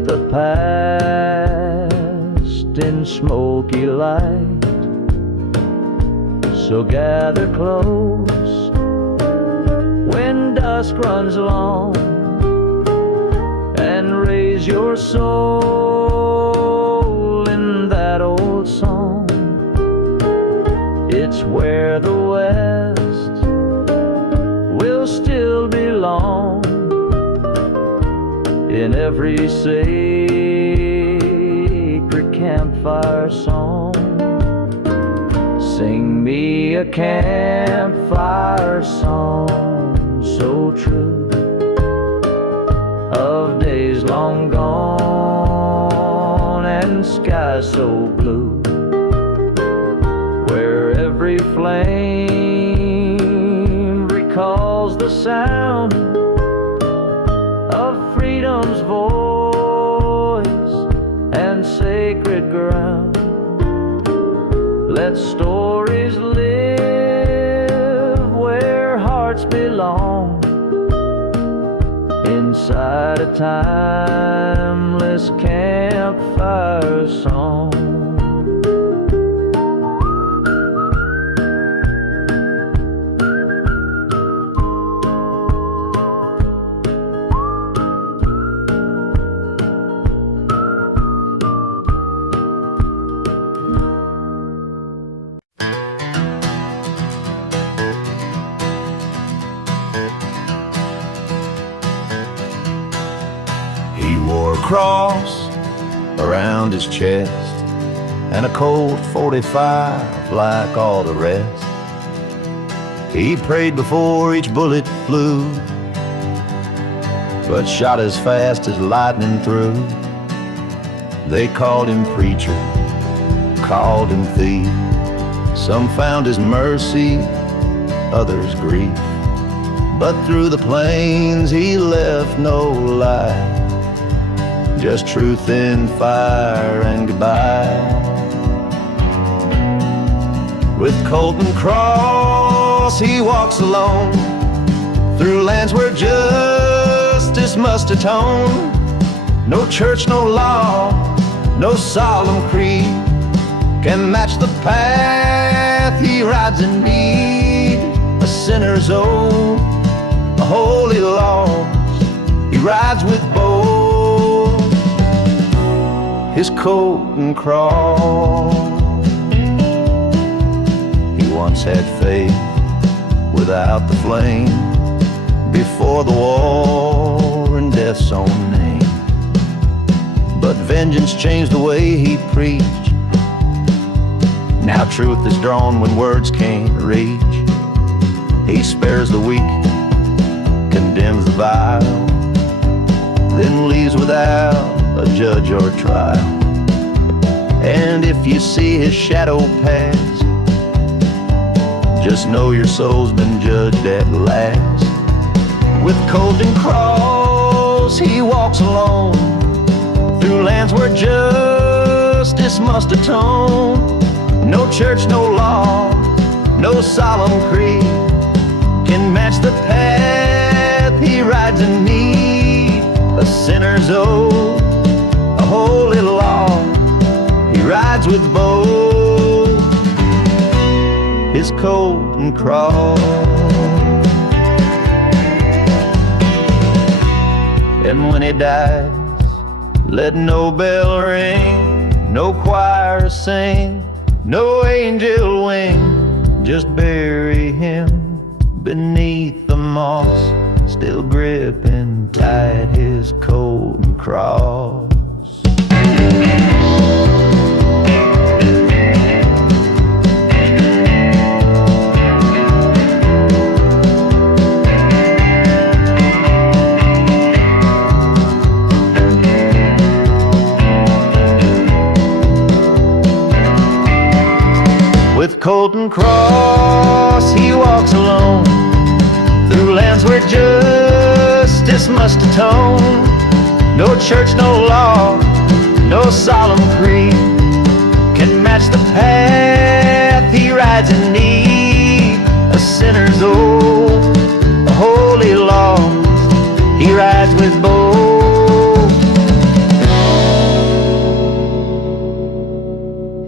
the past in smoky light. So gather close when dusk runs long, and raise your soul in that old song. It's where the West will still belong, in every sacred campfire song. Sing me a campfire song so true, of days long gone and skies so blue, where every flame recalls the sound of freedom's voice and sacred ground. Let stories live where hearts belong, inside a timeless campfire song. Cross around his chest and a Colt 45 like all the rest. He prayed before each bullet flew, but shot as fast as lightning through. They called him preacher, called him thief. Some found his mercy, others grief. But through the plains he left no lie, just truth in fire and goodbye. With Colt and Cross he walks alone, through lands where justice must atone. No church, no law, no solemn creed can match the path he rides in need. A sinner's oath, a holy law, he rides with both his Colt and Cross. He once had faith without the flame, before the war and death's own name. But vengeance changed the way he preached. Now truth is drawn when words can't reach. He spares the weak, condemns the vile, then leaves without a judge or trial. And if you see his shadow pass, just know your soul's been judged at last. With Colt and Cross he walks alone, through lands where justice must atone. No church, no law, no solemn creed can match the path he rides in need. A sinner's oath, a holy law, he rides with both his Colt and Cross. And when he dies, let no bell ring, no choir sing, no angel wing, just bury him beneath the moss, still gripping tight his Colt and Cross. With Colt and Cross he walks alone, through lands where justice must atone. No church, no law, no solemn creed can match the path he rides in need. A sinner's oath, a holy law, he rides with both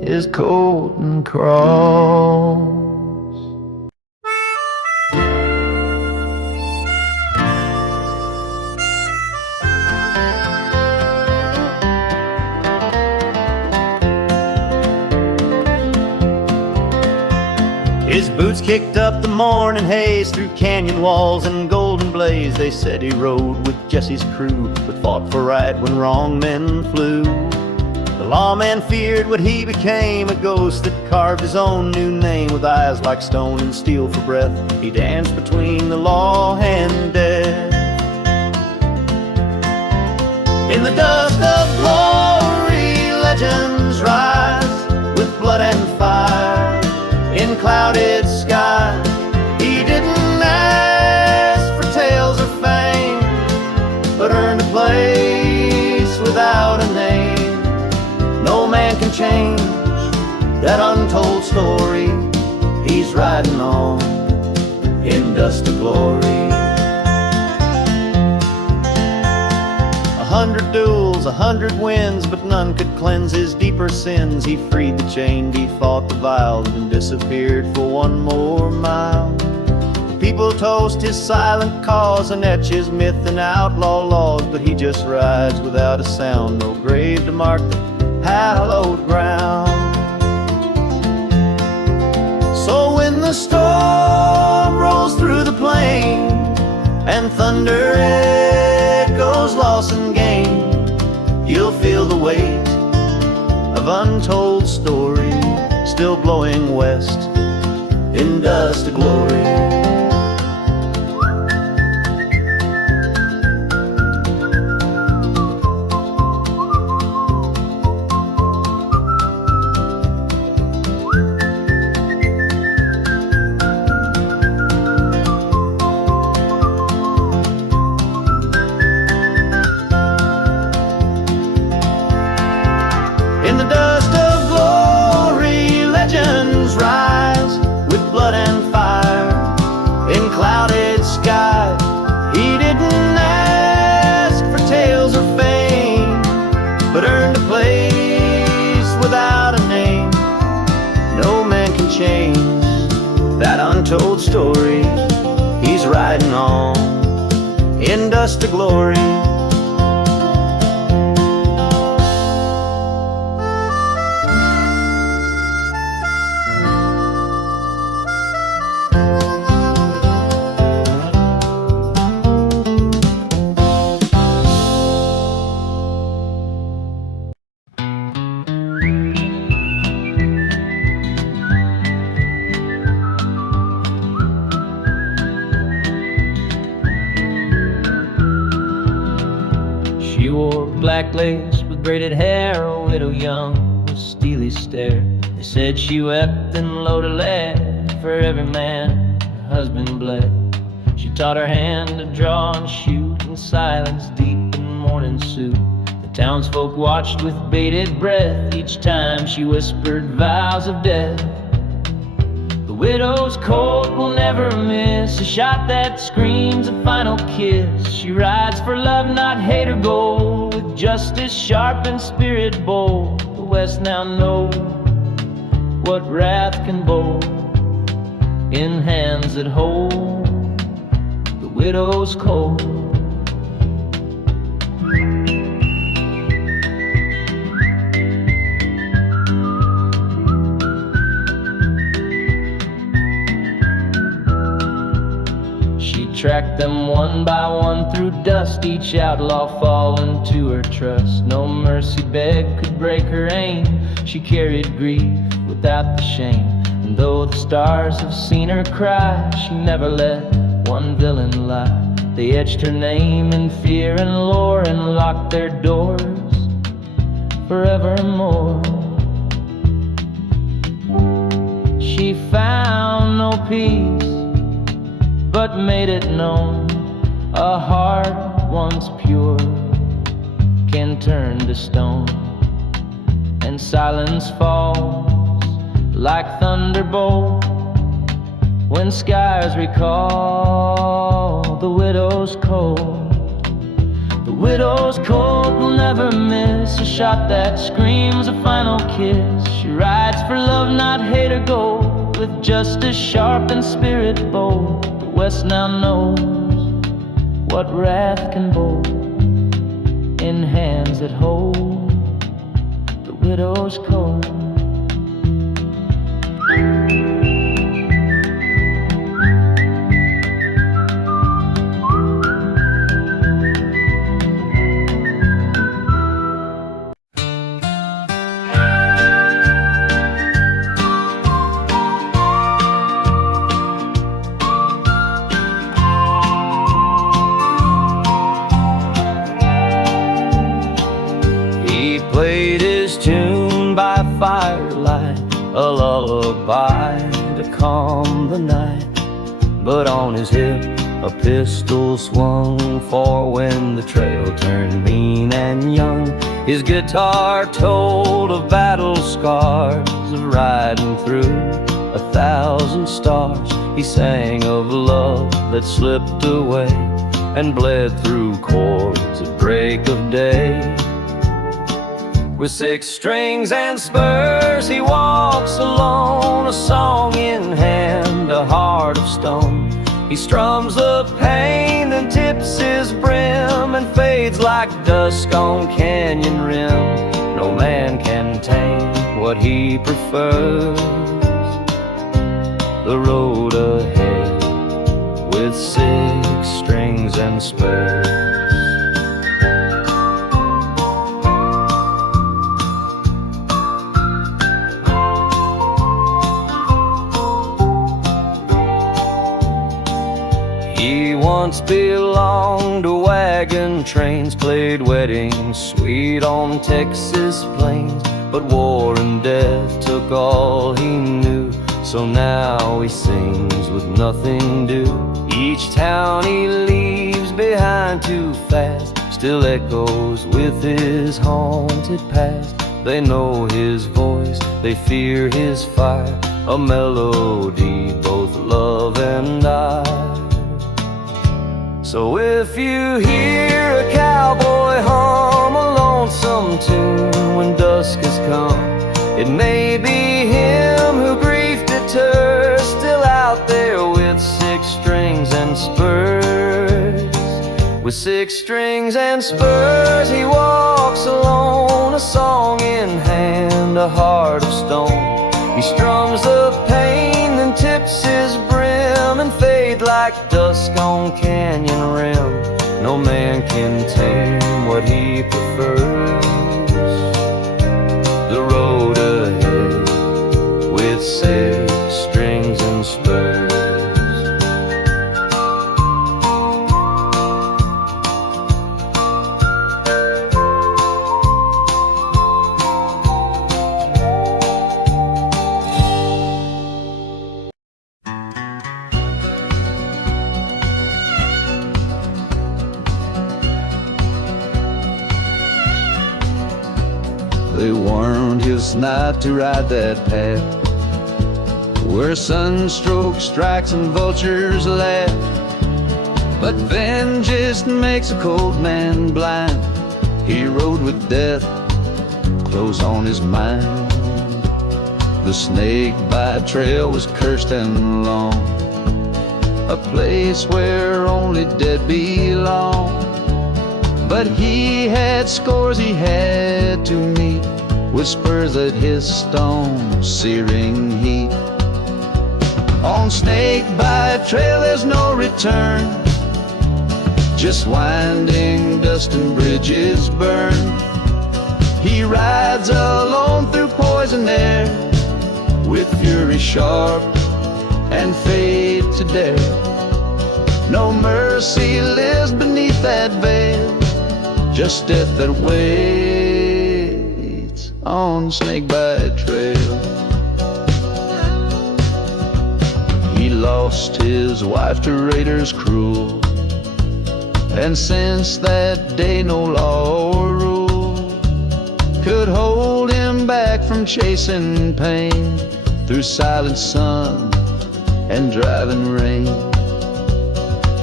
is Colt and Cross. His boots kicked up the morning haze through canyon walls and golden blaze. They said he rode with Jesse's crew, but fought for right when wrong men flew. The lawman feared what he became, a ghost that carved his own new name. With eyes like stone and steel for breath, he danced between the law and death. In the dust of glory, legends rise with blood and fire. In clouded skies, he didn't ask for tales of fame, but earned a place without a name. No man can change that untold story. He's riding on in dust of glory. 100 duels, 100 wins, but none could cleanse his deeper sins. He freed the chained, he fought the vile, and disappeared for one more mile. People toast his silent cause and etch his myth and outlaw laws, but he just rides without a sound, no grave to mark the hallowed ground. So when the storm rolls through the plain and thunder echoes loss and gain, you'll feel the weight of untold story still blowing west in dust of glory. Untold story, he's riding on in dust of glory. She wore black lace with braided hair, a widow young with steely stare. They said she wept and loaded lead for every man her husband bled. She taught her hand to draw and shoot in silence deep in morning suit. The townsfolk watched with bated breath each time she whispered vows of death. The widow's Colt will never miss a shot that screams a final kiss. She rides for love, not hate or gold, with justice sharp and spirit bold. The West now knows what wrath can bold in hands that hold the widow's Colt. Tracked them one by one through dust, each outlaw fallen to her trust. No mercy beg could break her aim. She carried grief without the shame. And though the stars have seen her cry, she never let one villain lie. They etched her name in fear and lore and locked their doors forevermore. She found no peace, but made it known a heart once pure can turn to stone. And silence falls like thunderbolt when skies recall the widow's Colt. The widow's Colt will never miss a shot that screams a final kiss. She rides for love, not hate or gold, with justice sharp and spirit bold. The West now knows what wrath can bold in hands that hold the widow's Colt. Played his tune by firelight, a lullaby to calm the night. But on his hip a pistol swung, for when the trail turned mean and young, his guitar told of battle scars, of riding through 1,000 stars. He sang of love that slipped away and bled through chords at break of day. With 6 strings and spurs he walks alone, a song in hand, a heart of stone. He strums the pain, then tips his brim, and fades like dusk on canyon rim. No man can tame what he prefers, the road ahead with 6 strings and spurs. He once belonged to wagon trains, played wedding sweet on Texas plains. But war and death took all he knew, so now he sings with nothing due. Each town he leaves behind too fast still echoes with his haunted past. They know his voice, they fear his fire, a melody both love and I. So if you hear a cowboy hum a lonesome tune when dusk has come, it may be him who grief deters, still out there with 6 strings and spurs. With 6 strings and spurs he walks alone, a song in hand, a heart of stone. He strums the pain, then tips his brim, and fade like dusk on canyon rim. No man can tame what he prefers, the road ahead with 6 strings and spurs. They warned his night to ride that path where sunstroke strikes and vultures laugh. But vengeance makes a cold man blind. He rode with death close on his mind. The Snakebite Trail was cursed and long, a place where only dead belong. But he had scores he had to meet, with spurs that his stone searing heat. On Snakebite Trail there's no return, just winding dust and bridges burn. He rides alone through poison air, with fury sharp and fate to dare. No mercy lives beneath that veil, just death that waits on Snakebite Trail. He lost his wife to raiders cruel, and since that day no law or rule could hold him back from chasing pain through silent sun and driving rain.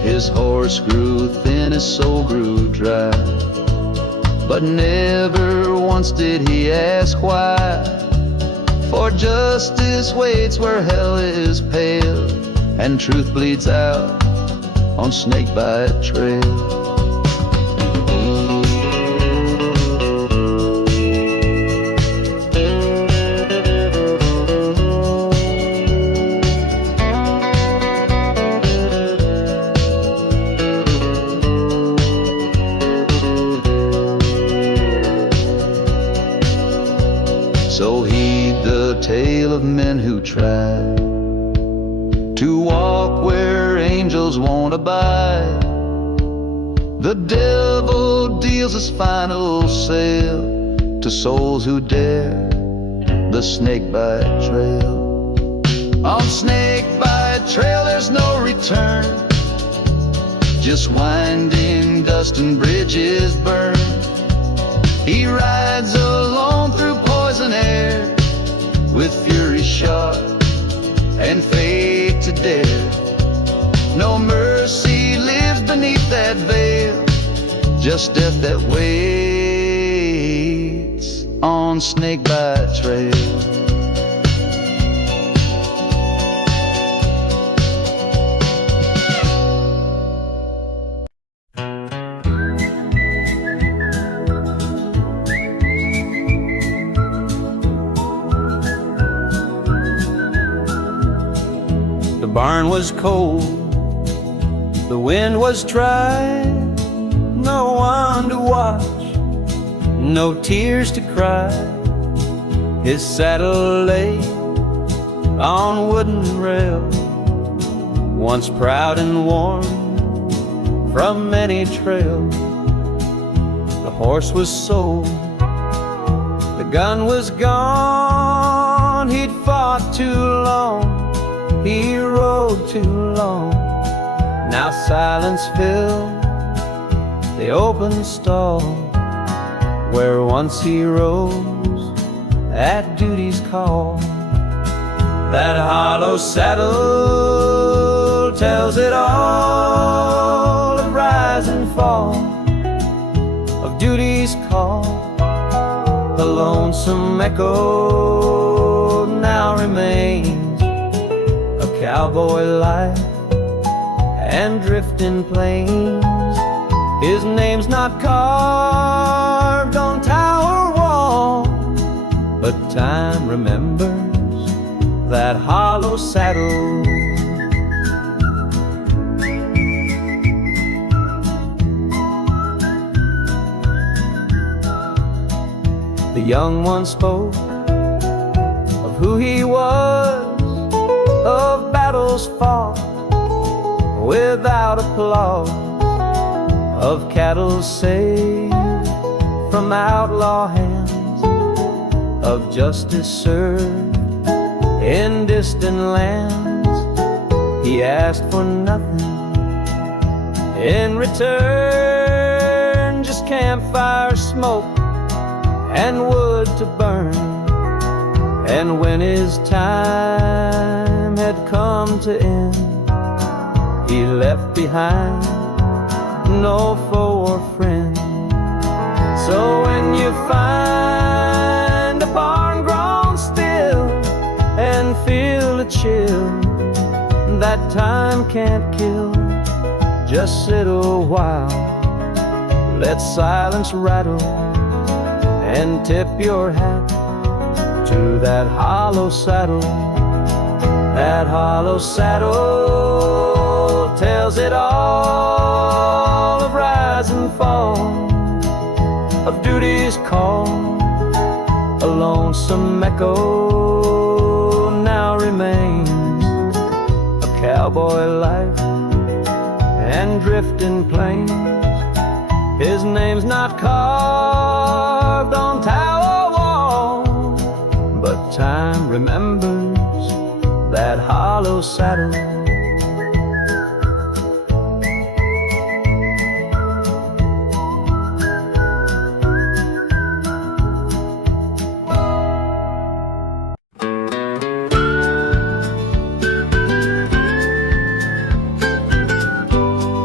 His horse grew thin, his soul grew dry, but never once did he ask why. For justice waits where hell is pale, and truth bleeds out on Snakebite Trail. So heed the tale of men who try to walk where angels won't abide. The devil deals his final sale to souls who dare the Snakebite Trail. On Snakebite Trail there's no return, just winding dust and bridges burn. He rides alone through poison air, with fury sharp and fate to dare. No mercy lives beneath that veil, just death that waits on Snakebite Trail. The barn was cold, the wind was dry, no one to watch, no tears to cry. His saddle lay on wooden rail, once proud and warm from many trail. The horse was sold, the gun was gone, he'd fought too long, he rode too long. Now silence filled the open stall, where once he rose at duty's call. That hollow saddle tells it all of rise and fall, of duty's call. The lonesome echo now remains, a cowboy life and drifting plains. His name's not carved on tower wall, but time remembers that hollow saddle. The young one spoke of who he was, of battles fought without applause, of cattle saved from outlaw hands, of justice served in distant lands. He asked for nothing in return, just campfire smoke and wood to burn. And when his time had come to end, he left behind no foe or friend. So when you find a barn grown still and feel a chill that time can't kill, just sit a while, let silence rattle, and tip your hat to that hollow saddle. That hollow saddle tells it all of rise and fall, of duty's call. A lonesome echo now remains, a cowboy life and drifting plains. His name's not carved on tower wall, but time remembers that hollow saddle.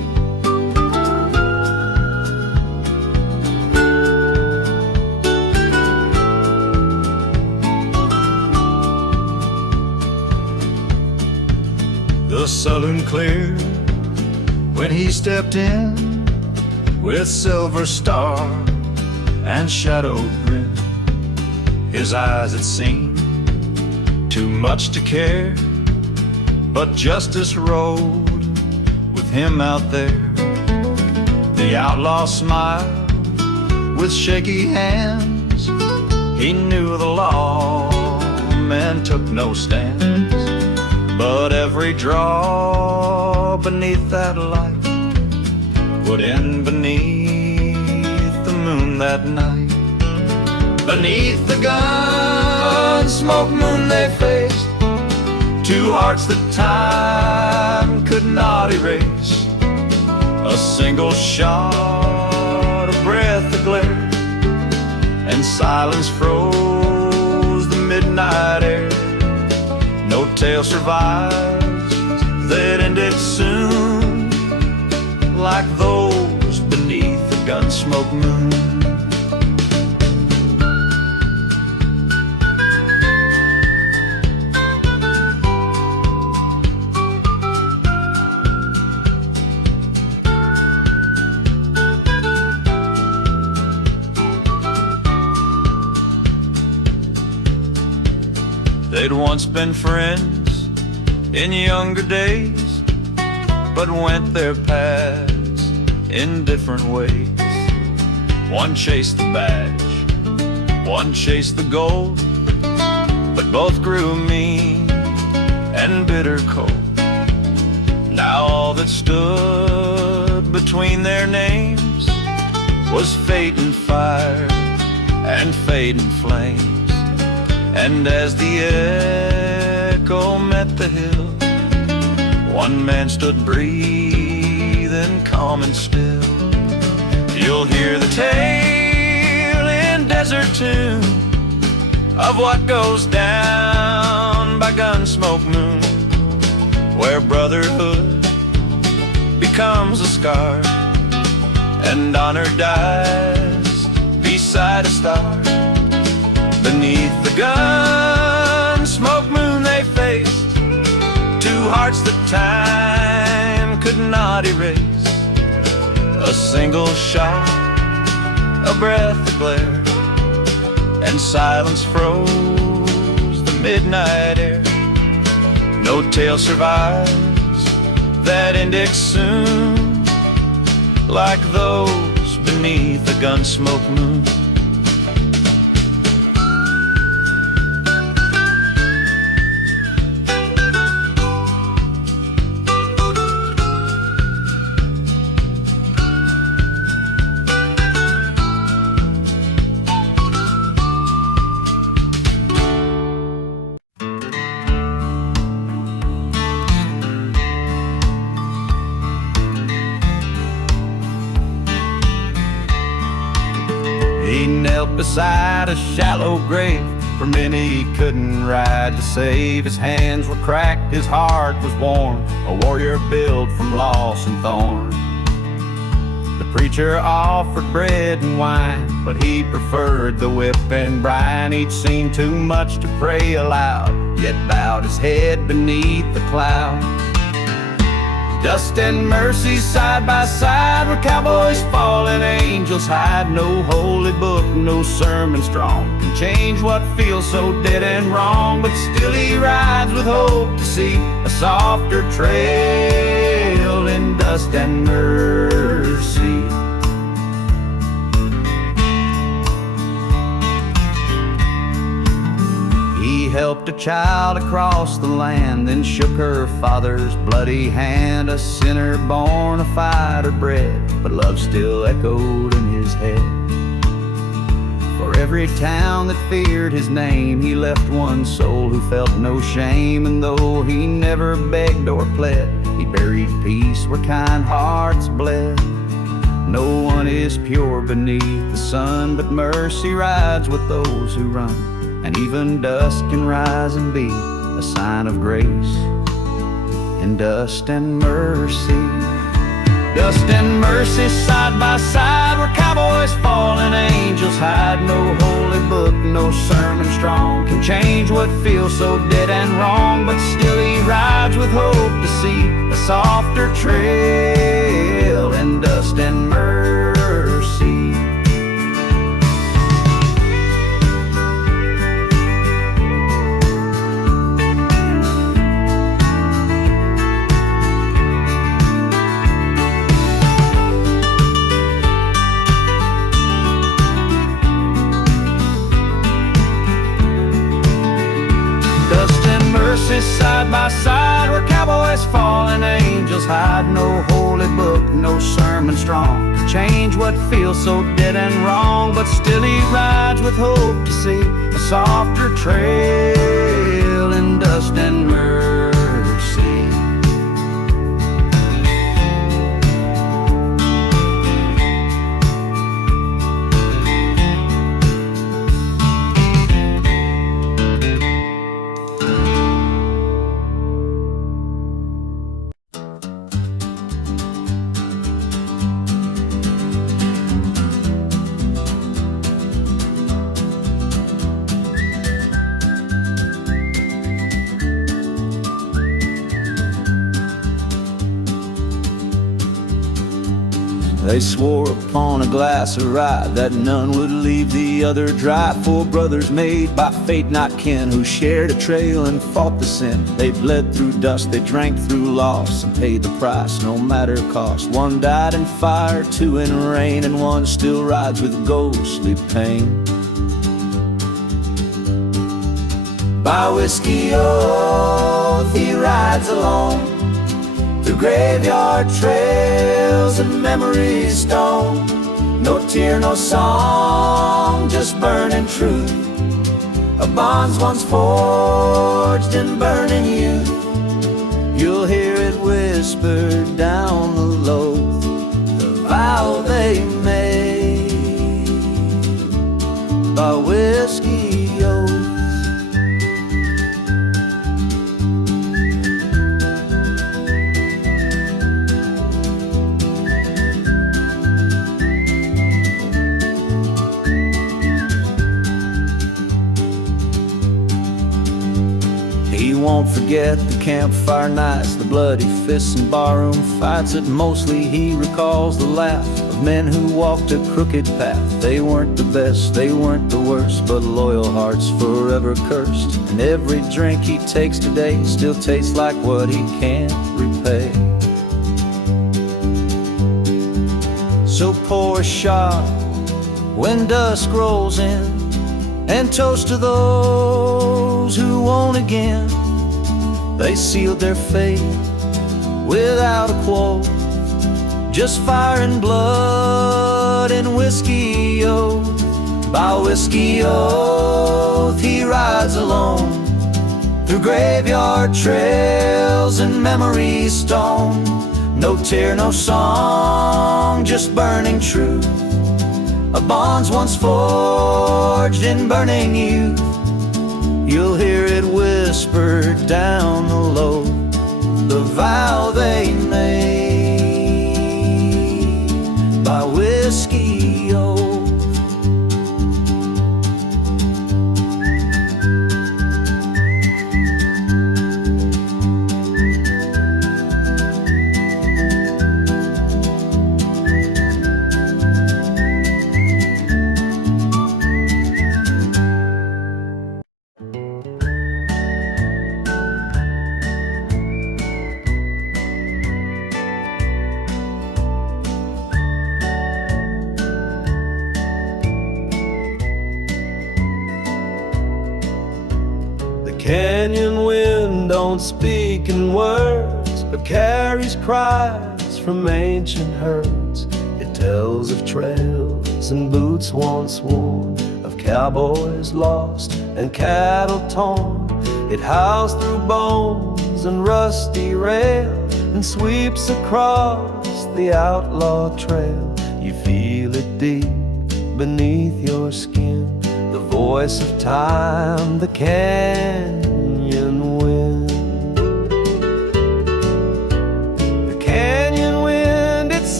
the saloon clear when he stepped in with silver star and shadowed grin. His eyes had seen too much to care, but justice rode with him out there. The outlaw smiled with shaky hands. He knew the law men took no stands, but every draw beneath that light would end beneath the moon that night. Beneath the Gunsmoke moon they faced, two hearts that time could not erase. A single shot, a breath of glare, and silence froze the midnight air. No tale survives that ended soon, like those beneath the Gunsmoke moon. They'd once been friends in younger days, but went their paths in different ways. One chased the badge, one chased the gold, but both grew mean and bitter cold. Now all that stood between their names was fate and fire and fading flames. And as the echo met the hill, one man stood breathing calm and still. You'll hear the tale in desert tune of what goes down by Gunsmoke moon, where brotherhood becomes a scar and honor dies beside a star. Beneath the Gunsmoke moon they faced, two hearts that time could not erase. A single shot, a breath of glare, and silence froze the midnight air. No tale survives that ended soon, like those beneath the Gunsmoke moon. He knelt beside a shallow grave, for many he couldn't ride to save. His hands were cracked, his heart was worn, a warrior built from loss and thorn. The preacher offered bread and wine, but he preferred the whip and brine. He'd seen too much to pray aloud, yet bowed his head beneath the cloud. Dust and mercy side by side, where cowboys fall and angels hide. No holy book, no sermon strong can change what feels so dead and wrong. But still he rides with hope to see a softer trail in dust and mercy. He helped a child across the land, then shook her father's bloody hand. A sinner born, a fighter bred, but love still echoed in his head. For every town that feared his name, he left one soul who felt no shame. And though he never begged or pled, he buried peace where kind hearts bled. No one is pure beneath the sun, but mercy rides with those who run. And even dust can rise and be a sign of grace in dust and mercy. Dust and mercy side by side, where cowboys fall and angels hide. No holy book, no sermon strong can change what feels so dead and wrong, but still he rides with hope to see a softer trail in dust and mercy. Side by side, where cowboys fall and angels hide. No holy book, no sermon strong can change what feels so dead and wrong, but still he rides with hope to see a softer trail in dust and mercy. They swore upon a glass of rye that none would leave the other dry. 4 brothers made by fate, not kin, who shared a trail and fought the sin. They bled through dust, they drank through loss, and paid the price, no matter cost. 1 died in fire, 2 in rain, and 1 still rides with ghostly pain. By whiskey oath he rides alone, through graveyard trails and memory stone. No tear, no song, just burning truth of bonds once forged in burning youth. You'll hear it whispered down the loath, the vow they made by whiskey oath. He won't forget the campfire nights, the bloody fists and barroom fights. That mostly he recalls the laugh of men who walked a crooked path. They weren't the best, they weren't the worst, but loyal hearts forever cursed. And every drink he takes today still tastes like what he can't repay. So pour a shot when dusk rolls in, and toast to those who won't again. They sealed their fate without a quote, just fire and blood and whiskey oath. By whiskey oath he rides alone, through graveyard trails and memory stone. No tear, no song, just burning truth of bonds once forged in burning youth. You'll hear it whispered down the low, the vow they made by whiskey oath. Canyon wind don't speak in words, but carries cries from ancient herds. It tells of trails and boots once worn, of cowboys lost and cattle torn. It howls through bones and rusty rail, and sweeps across the outlaw trail. You feel it deep beneath your skin, the voice of time, the canyon wind. The canyon wind, it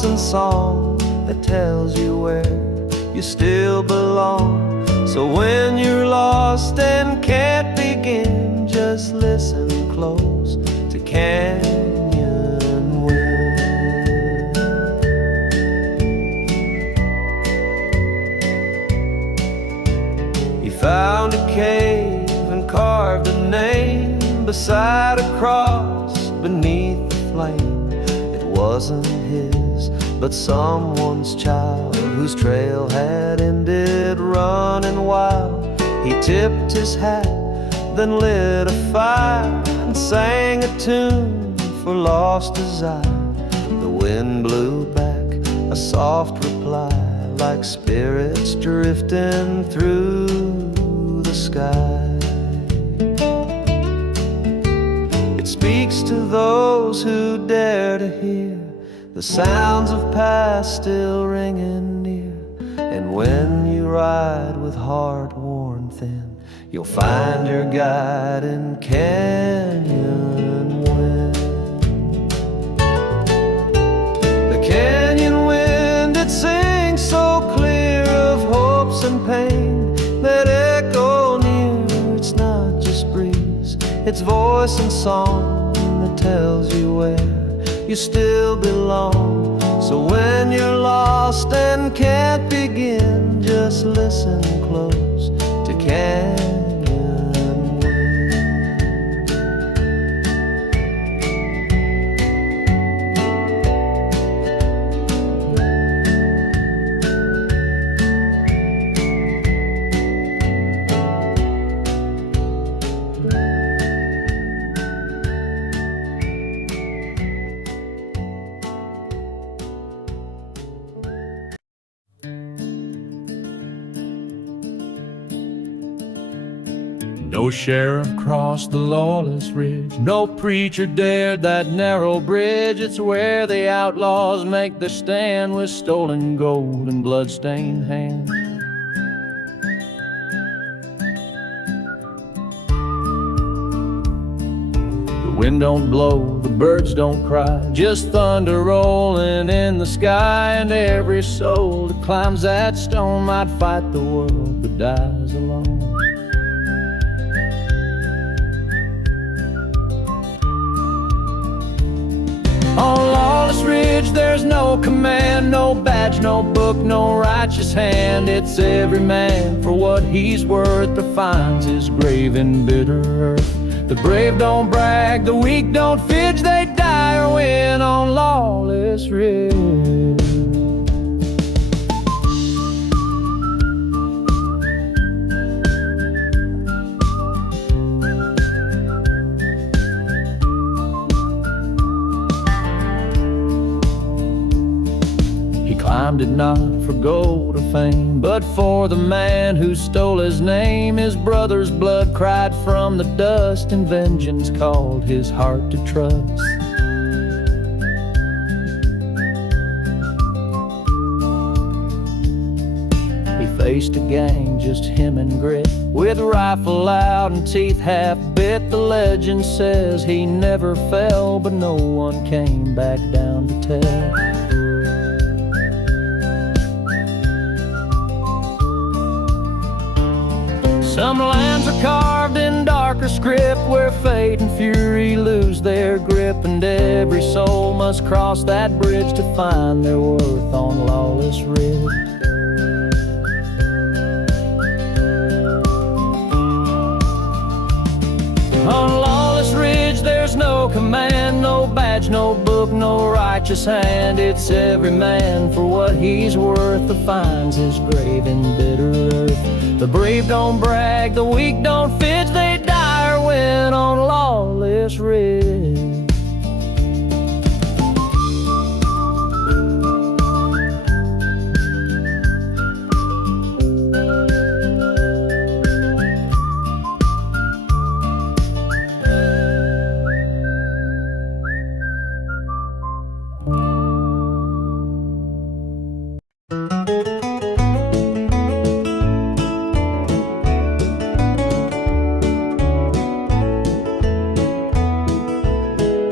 voice and song that tells you where you still belong. So when you're lost and can't begin, just listen close to Canyon Wind. He found a cave and carved a name beside a cross beneath the flame. It wasn't his, but someone's child whose trail had ended running wild. He tipped his hat, then lit a fire and sang a tune for lost desire. The wind blew back a soft reply, like spirits drifting through the sky. It speaks to those who dare to hear the sounds of past still ringing near. And when you ride with heart worn thin, you'll find your guide in Canyon Wind. The Canyon Wind, it sings so clear of hopes and pain that echo near. It's not just breeze, it's voice and song that tells you where you still belong. So when you're lost and can't begin, just listen close to Canyon Wind. No sheriff crossed the lawless ridge, no preacher dared that narrow bridge. It's where the outlaws make their stand with stolen gold and blood-stained hands. The wind don't blow, the birds don't cry, just thunder rolling in the sky. And every soul that climbs that stone might fight the world but dies alone. On Lawless Ridge there's no command, no badge, no book, no righteous hand. It's every man for what he's worth that finds his grave in bitter earth. The brave don't brag, the weak don't fidge, they die or win on Lawless Ridge. Climbed it not for gold or fame, but for the man who stole his name. His brother's blood cried from the dust, and vengeance called his heart to trust. He faced a gang, just him and grit, with rifle out and teeth half bit. The legend says he never fell, but no one came back down to tell. Some lands are carved in darker script, where fate and fury lose their grip, and every soul must cross that bridge to find their worth on Lawless Ridge. On Lawless Ridge there's no command, no badge, no book, no righteous hand. It's every man for what he's worth that finds his grave in bitter earth. The brave don't brag, the weak don't fidge, they die or win on Lawless Ridge.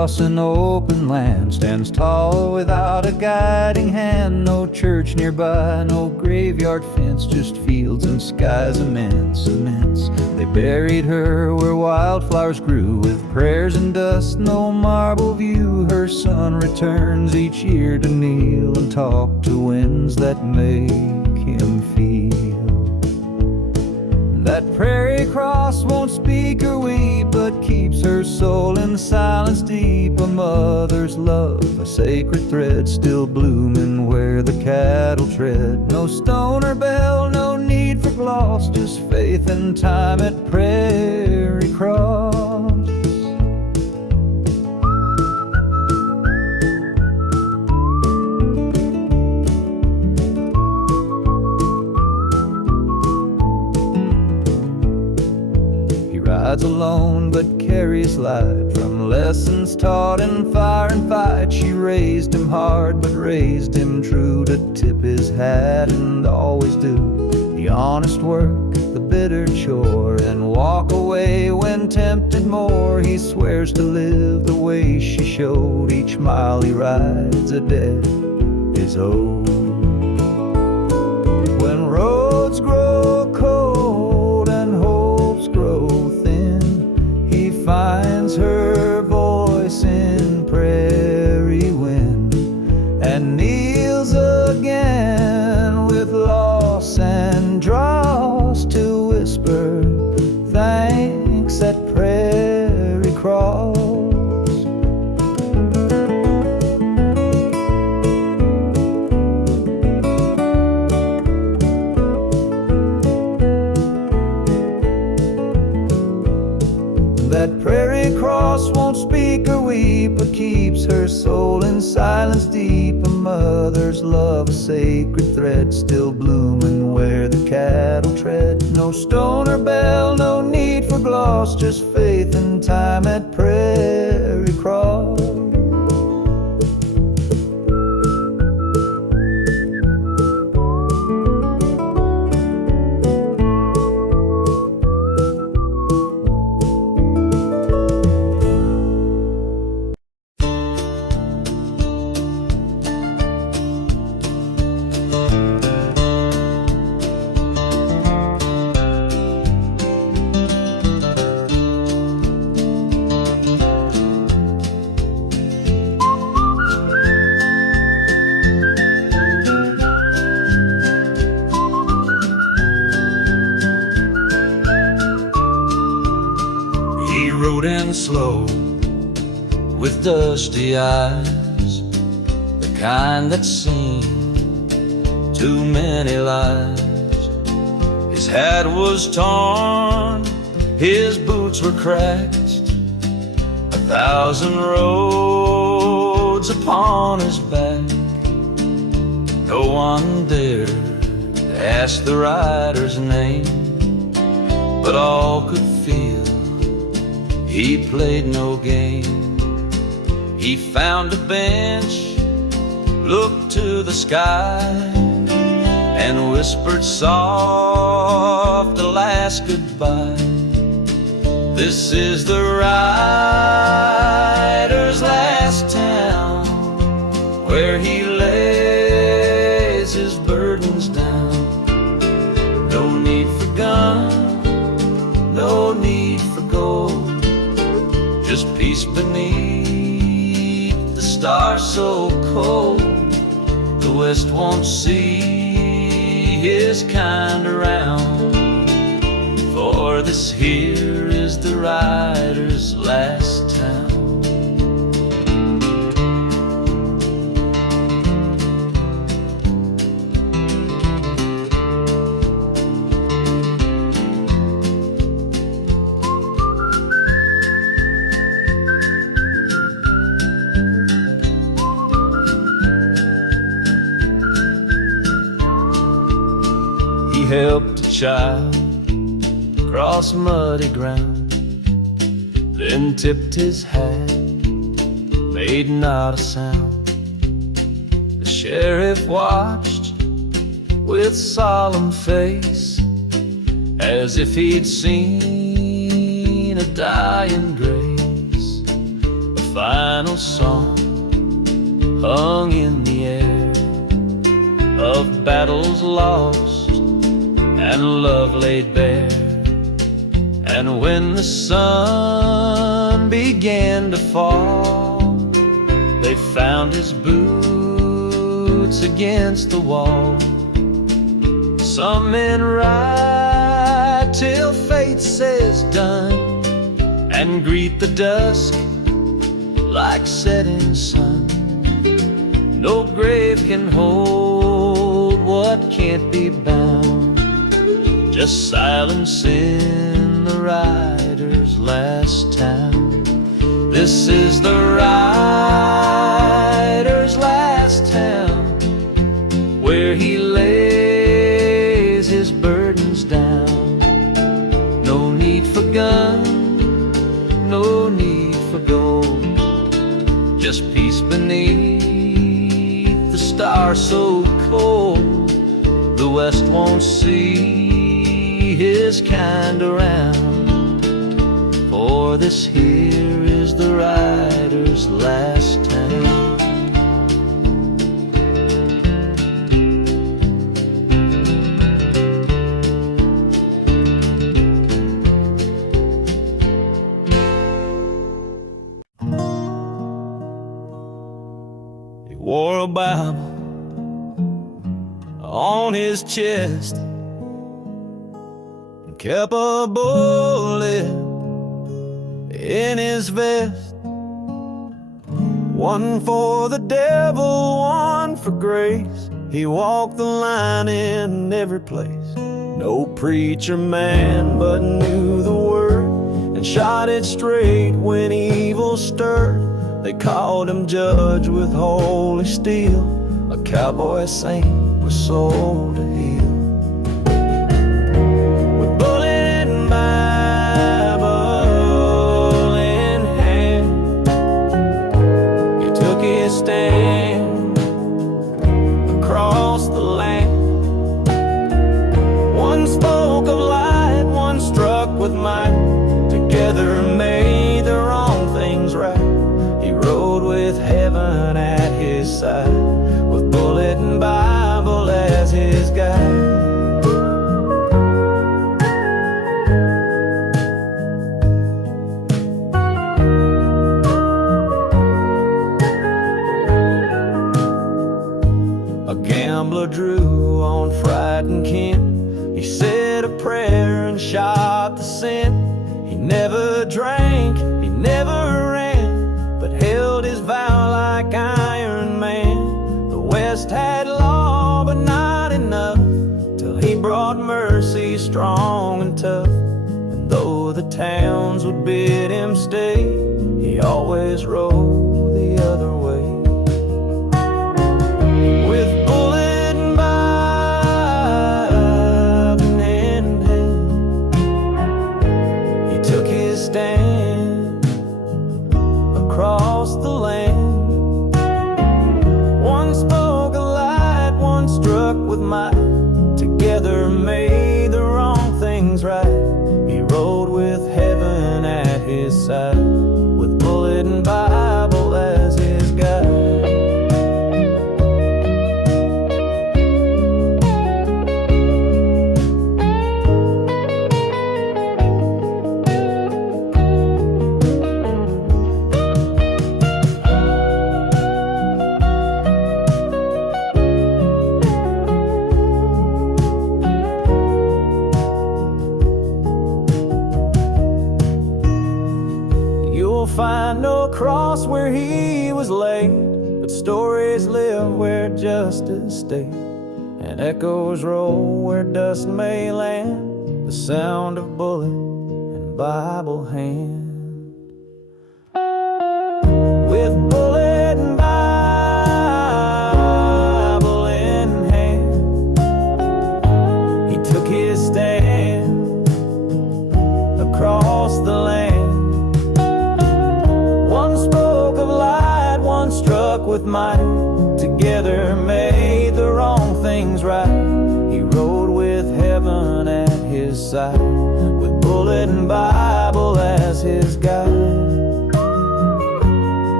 across an open land stands tall without a guiding hand. No church nearby, no graveyard fence, just fields and skies immense, immense. They buried her where wildflowers grew, with prayers and dust, no marble view. Her son returns each year to kneel and talk to winds that make him feel. That prairie cross won't speak or weep, but keeps her soul in silence deep. A mother's love, a sacred thread, still blooming where the cattle tread. No stone or bell, no need for gloss, just faith and time at Prairie Cross. Rides alone but carries light from lessons taught in fire and fight. She raised him hard but raised him true, to tip his hat and always do the honest work, the bitter chore, and walk away when tempted more. He swears to live the way she showed, each mile he rides a debt is owed. When roads grow cold and hopes grow thin, he finds her voice in prairie wind and kneels again with loss and dross to whisper thanks at Prairie Cross. That Prairie Cross won't speak or weep, but keeps her soul in silence deep. A mother's love, a sacred thread, still blooming where the cattle tread. No stone or bell, no need for gloss, just faith and time at Prairie Cross. Slow with dusty eyes, the kind that's seen too many lives. His hat was torn, his boots were cracked, 1,000 roads upon his back. No one dared to ask the rider's name, but all could feel he played no game. He found a bench, looked to the sky, and whispered soft a last goodbye. This is the rider's last town, where he lays his burdens down. No need for gun, no need for gold, just peace beneath the stars so cold. The West won't see his kind around, for this here is the rider's last town. Helped a child cross muddy ground, then tipped his hat, made not a sound. The sheriff watched with solemn face, as if he'd seen a dying grace. A final song hung in the air, of battles lost and love laid bare. And when the sun began to fall, they found his boots against the wall. Some men ride till fate says done, and greet the dusk like setting sun. No grave can hold what can't be bound, just silence in the rider's last town. This is the rider's last town, where he lays his burdens down. No need for gun, no need for gold, just peace beneath the stars so cold. The West won't see his kind around, for this here is the rider's last town. He wore a Bible on his chest, kept a bullet in his vest. One for the devil, one for grace. He walked the line in every place. No preacher man but knew the word, and shot it straight when evil stirred. They called him judge with holy steel, a cowboy saint with soul to heal. Stand across the land. One spoke of light, one struck with might. Together made the wrong things right. He rode with heaven at his side, with bullet and Bible as his guide. Drew on frightened kin. He said a prayer and shot the sin. He never drank, he never ran, but held his vow like Iron Man. The West had law, but not enough, till he brought mercy strong and tough. And though the towns would bid him stay, he always rode the other way. With stand across the land. One spoke a light, one struck with might. Together made the wrong things right. He rode with heaven at his side, with bullet and Bible as his guide. Find no cross where he was laid, but stories live where justice stayed, and echoes roll where dust may land. The sound of bullet and Bible hand. With bullet and Bible in hand, he took his stand across the land. Struck with might, together made the wrong things right. He rode with heaven at his side, with bullet and Bible as his guide.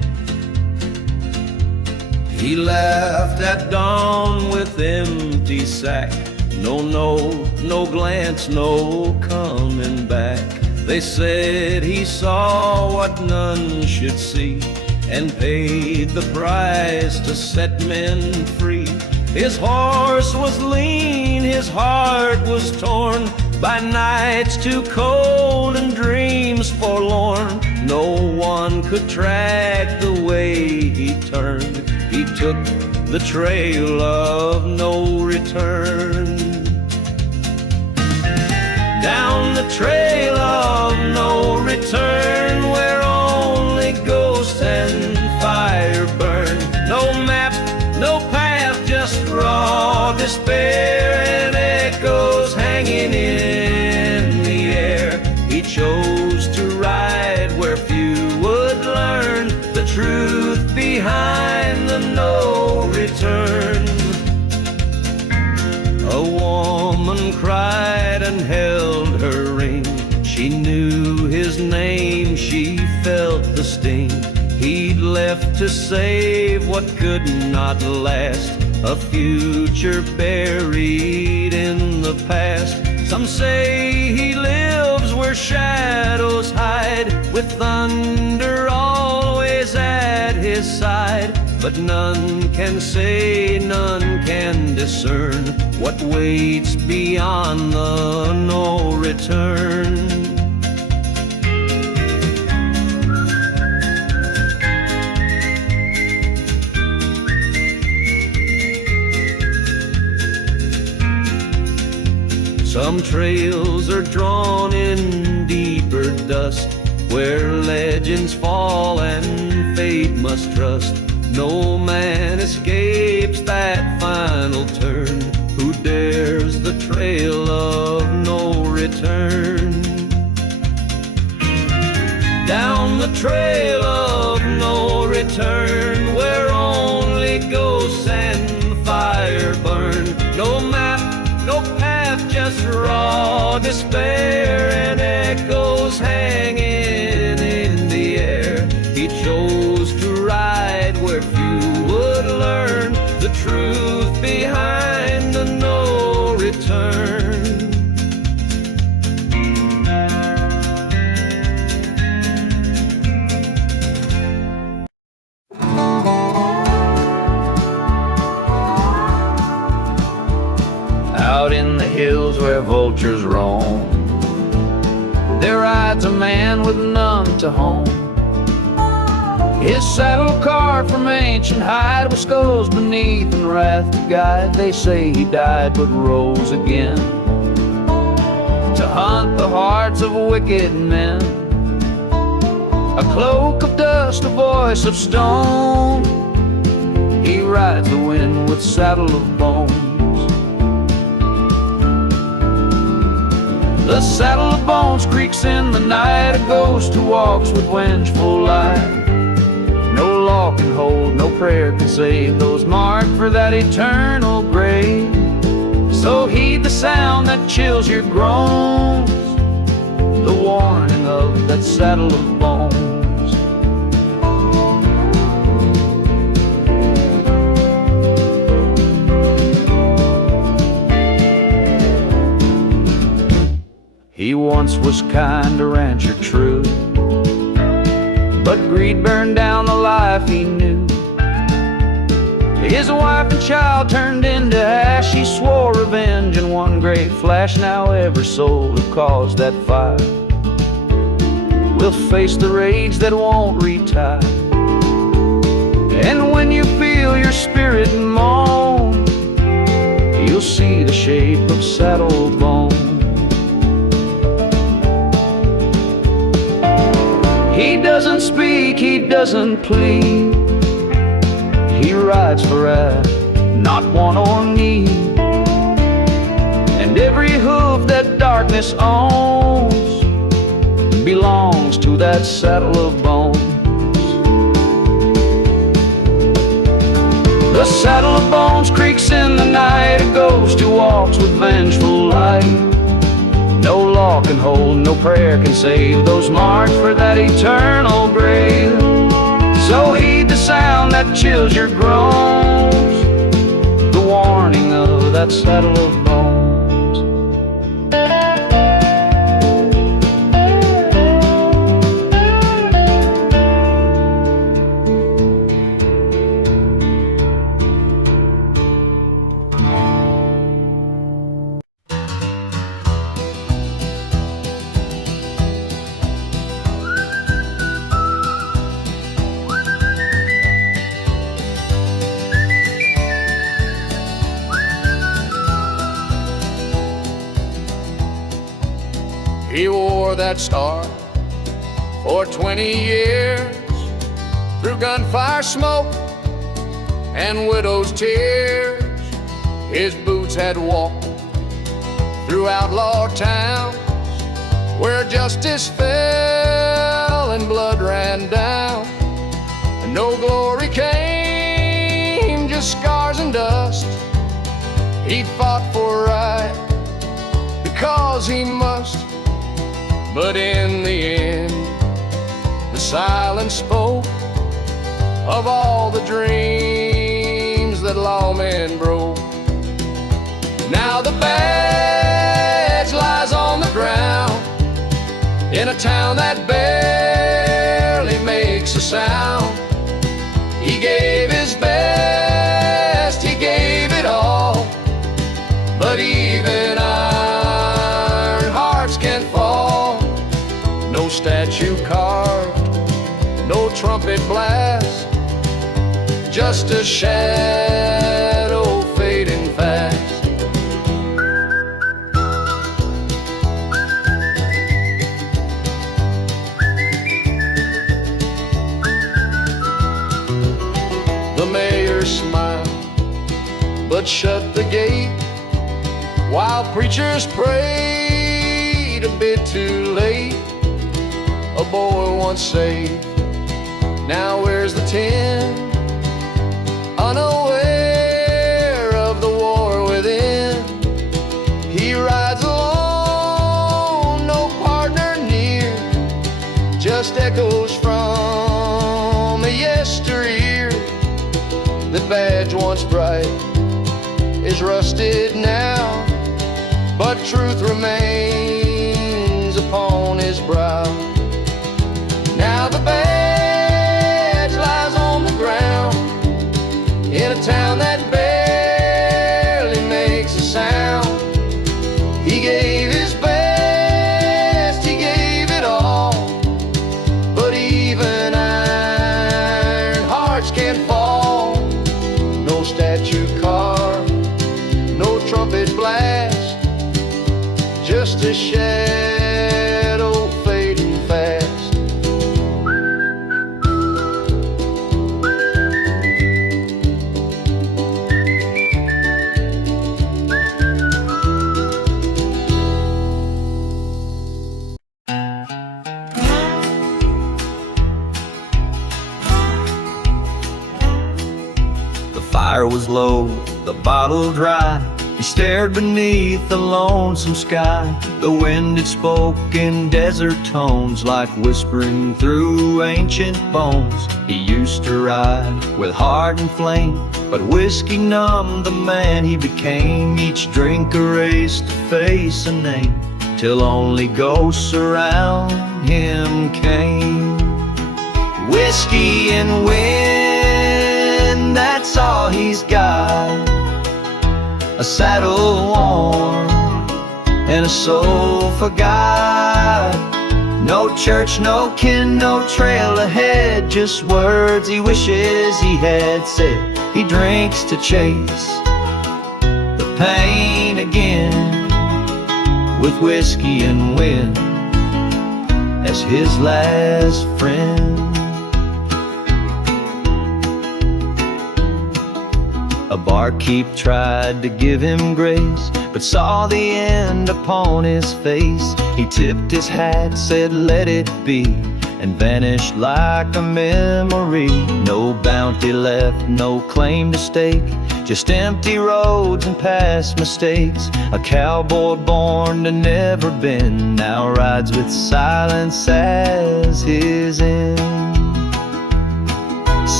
He left at dawn with empty sack. No glance, no coming back. They said he saw what none should see, and paid the price to set men free. His horse was lean, his heart was torn by nights too cold and dreams forlorn. No one could track the way he turned. He took the trail of no return. Down the trail of no return, where only ghosts and fire burn. No map, no path, just raw despair and echoes hanging in the air. He chose to ride where few would learn the truth behind the no return. A woman cried and held her ring. She knew his name, she felt the sting. He'd left to save what could not last, a future buried in the past. Some say he lives where shadows hide, with thunder always at his side. But none can say, none can discern what waits beyond the no return. Some trails are drawn in deeper dust, where legends fall and fate must trust. No man escapes that final turn, who dares the trail of no return. Down the trail of no return, where only ghosts and fire burn. No map, no path, just raw despair and echoes hanging in the air. He chose to ride where few would learn the truth behind the no return. Out in the hills where vultures roam, there rides a man with none to home. His saddle carved from ancient hide, with skulls beneath and wrath to guide. They say he died but rose again, to hunt the hearts of wicked men. A cloak of dust, a voice of stone, he rides the wind with saddle of bones. The saddle of bones creaks in the night, a ghost who walks with vengeful light. No law can hold, no prayer can save those marked for that eternal grave. So heed the sound that chills your groans, the warning of that saddle of bones. He once was kind, a rancher true, but greed burned down the life he knew. His wife and child turned into ash. He swore revenge in one great flash. Now every soul who caused that fire will face the rage that won't retire. And when you feel your spirit moan, you'll see the shape of saddle bones. He doesn't speak, he doesn't plead. He rides for wrath, not want or need. And every hoof that darkness owns belongs to that saddle of bones. The saddle of bones creaks in the night, a ghost who walks with vengeful light. No law can hold, no prayer can save those marked for that eternal grave. So heed the sound that that chills your groans, the warning of that saddle of bones. He wore that star for 20 years, through gunfire smoke and widow's tears. His boots had walked through outlaw towns, where justice fell and blood ran down, and no glory came, just scars and dust. He fought for right because he must, but in the end, the silence spoke of all the dreams that lawmen broke. Now the badge lies on the ground in a town that barely makes a sound. He gave his best, he gave it all, but even iron hearts can fall. No statue carved, no trumpet blast, just a shadow fading fast. The mayor smiled, but shut the gate, while preachers prayed a bit too late. A boy once saved, now where's the 10? Unaware of the war within, he rides alone, no partner near, just echoes from a yesteryear. The badge once bright is rusted now, but truth remains upon his brow. Now the badge lies on the ground in a town that barely makes a sound. He gave his best, he gave it all, but even iron hearts can fall. No statue carved, no trumpet blast, just a shadow fading fast. The fire was low, the bottle dry. He stared beneath the lonesome sky. The wind had spoken desert tones, like whispering through ancient bones. He used to ride with heart and flame, but whiskey numbed the man he became. Each drink erased a face and name, till only ghosts around him came. Whiskey and wind, that's all he's got. A saddle worn and a soul for God. No church, no kin, no trail ahead, just words he wishes he had said. He drinks to chase the pain again, with whiskey and wind as his last friend. A barkeep tried to give him grace, but saw the end upon his face. He tipped his hat, said let it be, and vanished like a memory. No bounty left, no claim to stake, just empty roads and past mistakes. A cowboy born to never bend, now rides with silence as his end.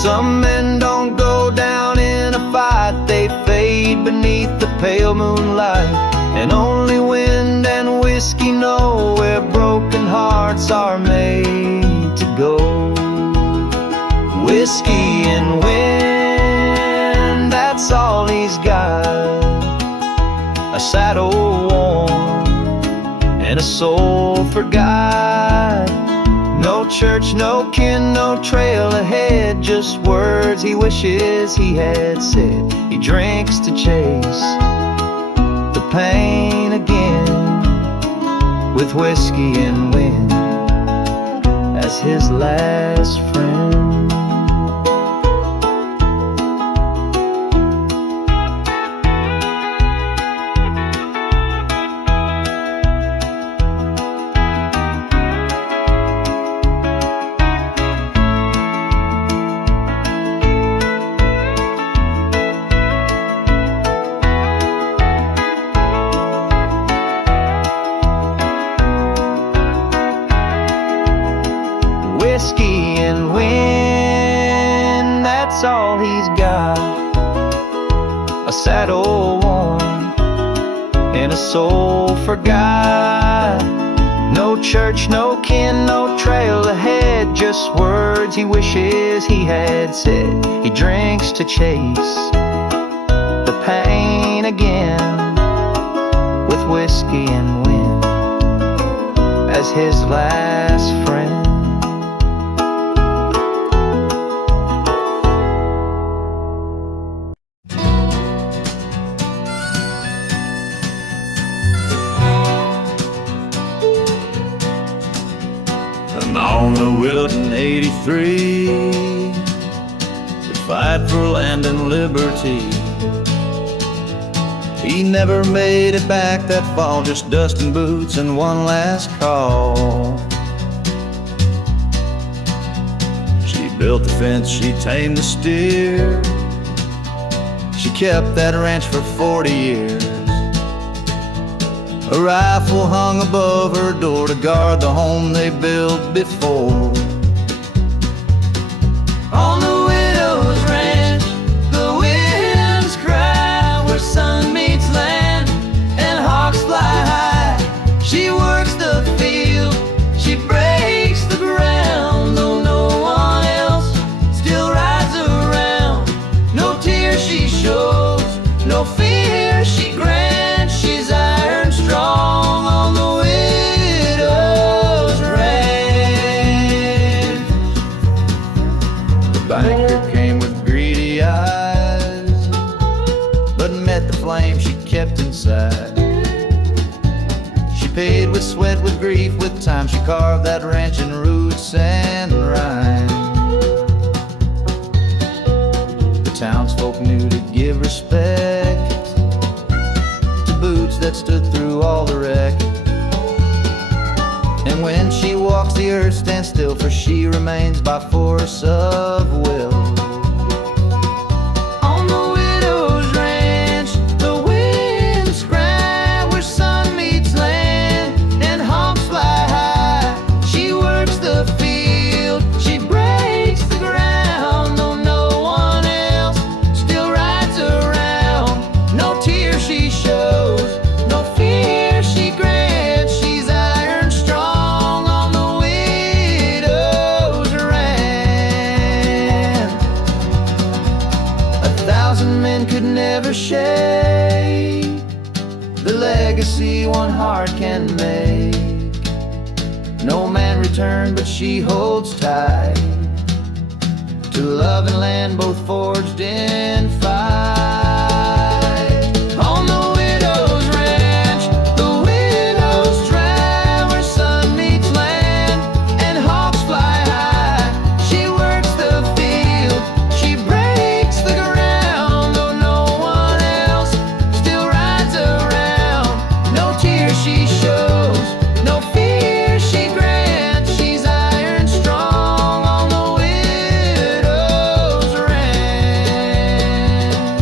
Some men don't go down in a fight, they fade beneath the pale moonlight. And only wind and whiskey know where broken hearts are made to go. Whiskey and wind, that's all he's got. A saddle worn and a soul for God. No church, no kin, no trail ahead, just words he wishes he had said. He drinks to chase the pain again, with whiskey and wind as his last friend. Whiskey and wind, that's all he's got. A saddle worn and a soul for God. No church, no kin, no trail ahead, just words he wishes he had said. He drinks to chase the pain again, with whiskey and wind as his last friend. On the Wilton 83 to fight for land and liberty. He never made it back that fall, just dusting boots and one last call. She built the fence, she tamed the steer. She kept that ranch for 40 years. A rifle hung above her door to guard the home they built before. On the widow's ranch, the winds cry where sun meets land and hawks fly high. She works the field, she breaks the ground, though no one else still rides around. No tears she shows, no fear she grants. She's iron strong on the widow's ranch. The banker came with greedy eyes, but met the flame she kept inside. She paid with sweat, with grief, with time. She carved that ranch in roots and rhyme. The townsfolk knew to give respect to boots that stood through all the wreck. And when she walks, the earth stands still, for she remains by force of will. On the widow's ranch, the winds cry where sun meets land and hawks fly high. She works the field, she breaks the ground, though no one else still rides around. No tears she shows, no fear she grants. She's iron strong on the widow's ranch. 1,000 men could never shake the legacy one heart can make. No man returned, but she holds tight to love and land, both forged in fight. On the widow's ranch, the widows dry where sun meets land and hawks fly high. She works the field, she breaks the ground, though no one else still rides around. No tears she shows, no fear she grants. She's iron strong on the widow's ranch.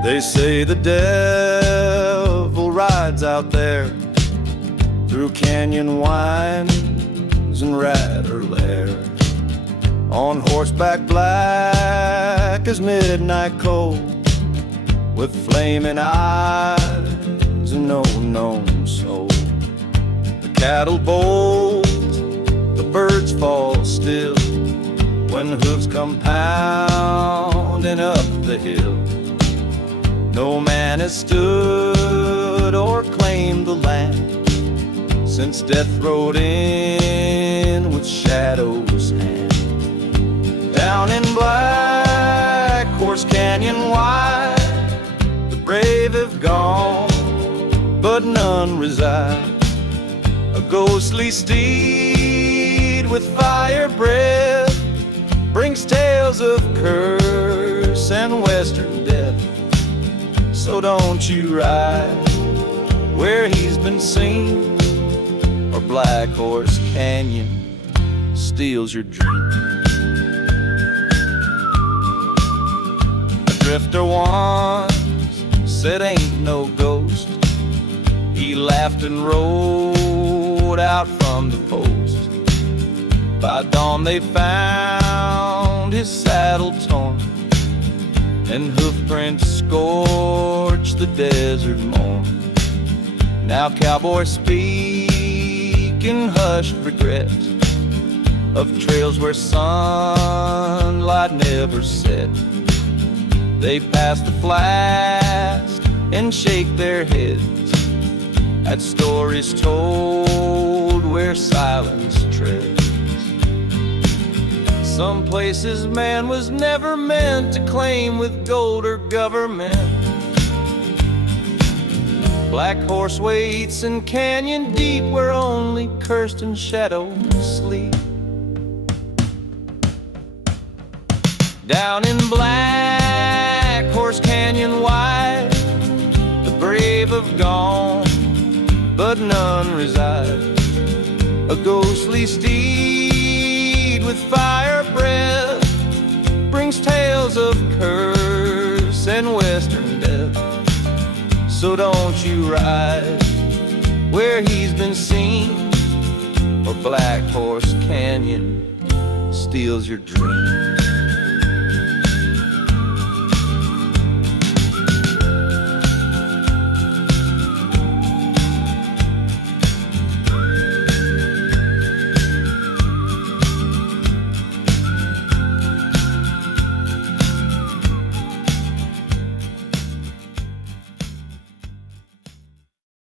They say the devil rides out there through canyon winds and Rattler Lair, on horseback black as midnight cold, with flaming eyes and no known soul. The cattle bolt, the birds fall still when hooves come pounding up the hill. No man has stood or claimed the land since death rode in with Shadow's hand. Down in Black Horse Canyon wide, the brave have gone, but none reside. A ghostly steed with fire breath brings tales of curse and western death. So don't you ride where he's been seen, or Black Horse Canyon steals your dream. A drifter once said ain't no ghost. He laughed and rode out from the post. By dawn they found his saddle torn, and hoofprints scorched the desert morn. Now cowboys speak in hushed regret of trails where sunlight never set. They pass the flask and shake their heads at stories told where silence treads. Some places man was never meant to claim with gold or government. Black Horse waits in canyon deep where only cursed and shadows sleep. Down in Black Horse Canyon wide, the brave have gone, but none reside. A ghostly steed with fire breath brings tales of curse and western death. So don't you ride where he's been seen, or Black Horse Canyon steals your dream.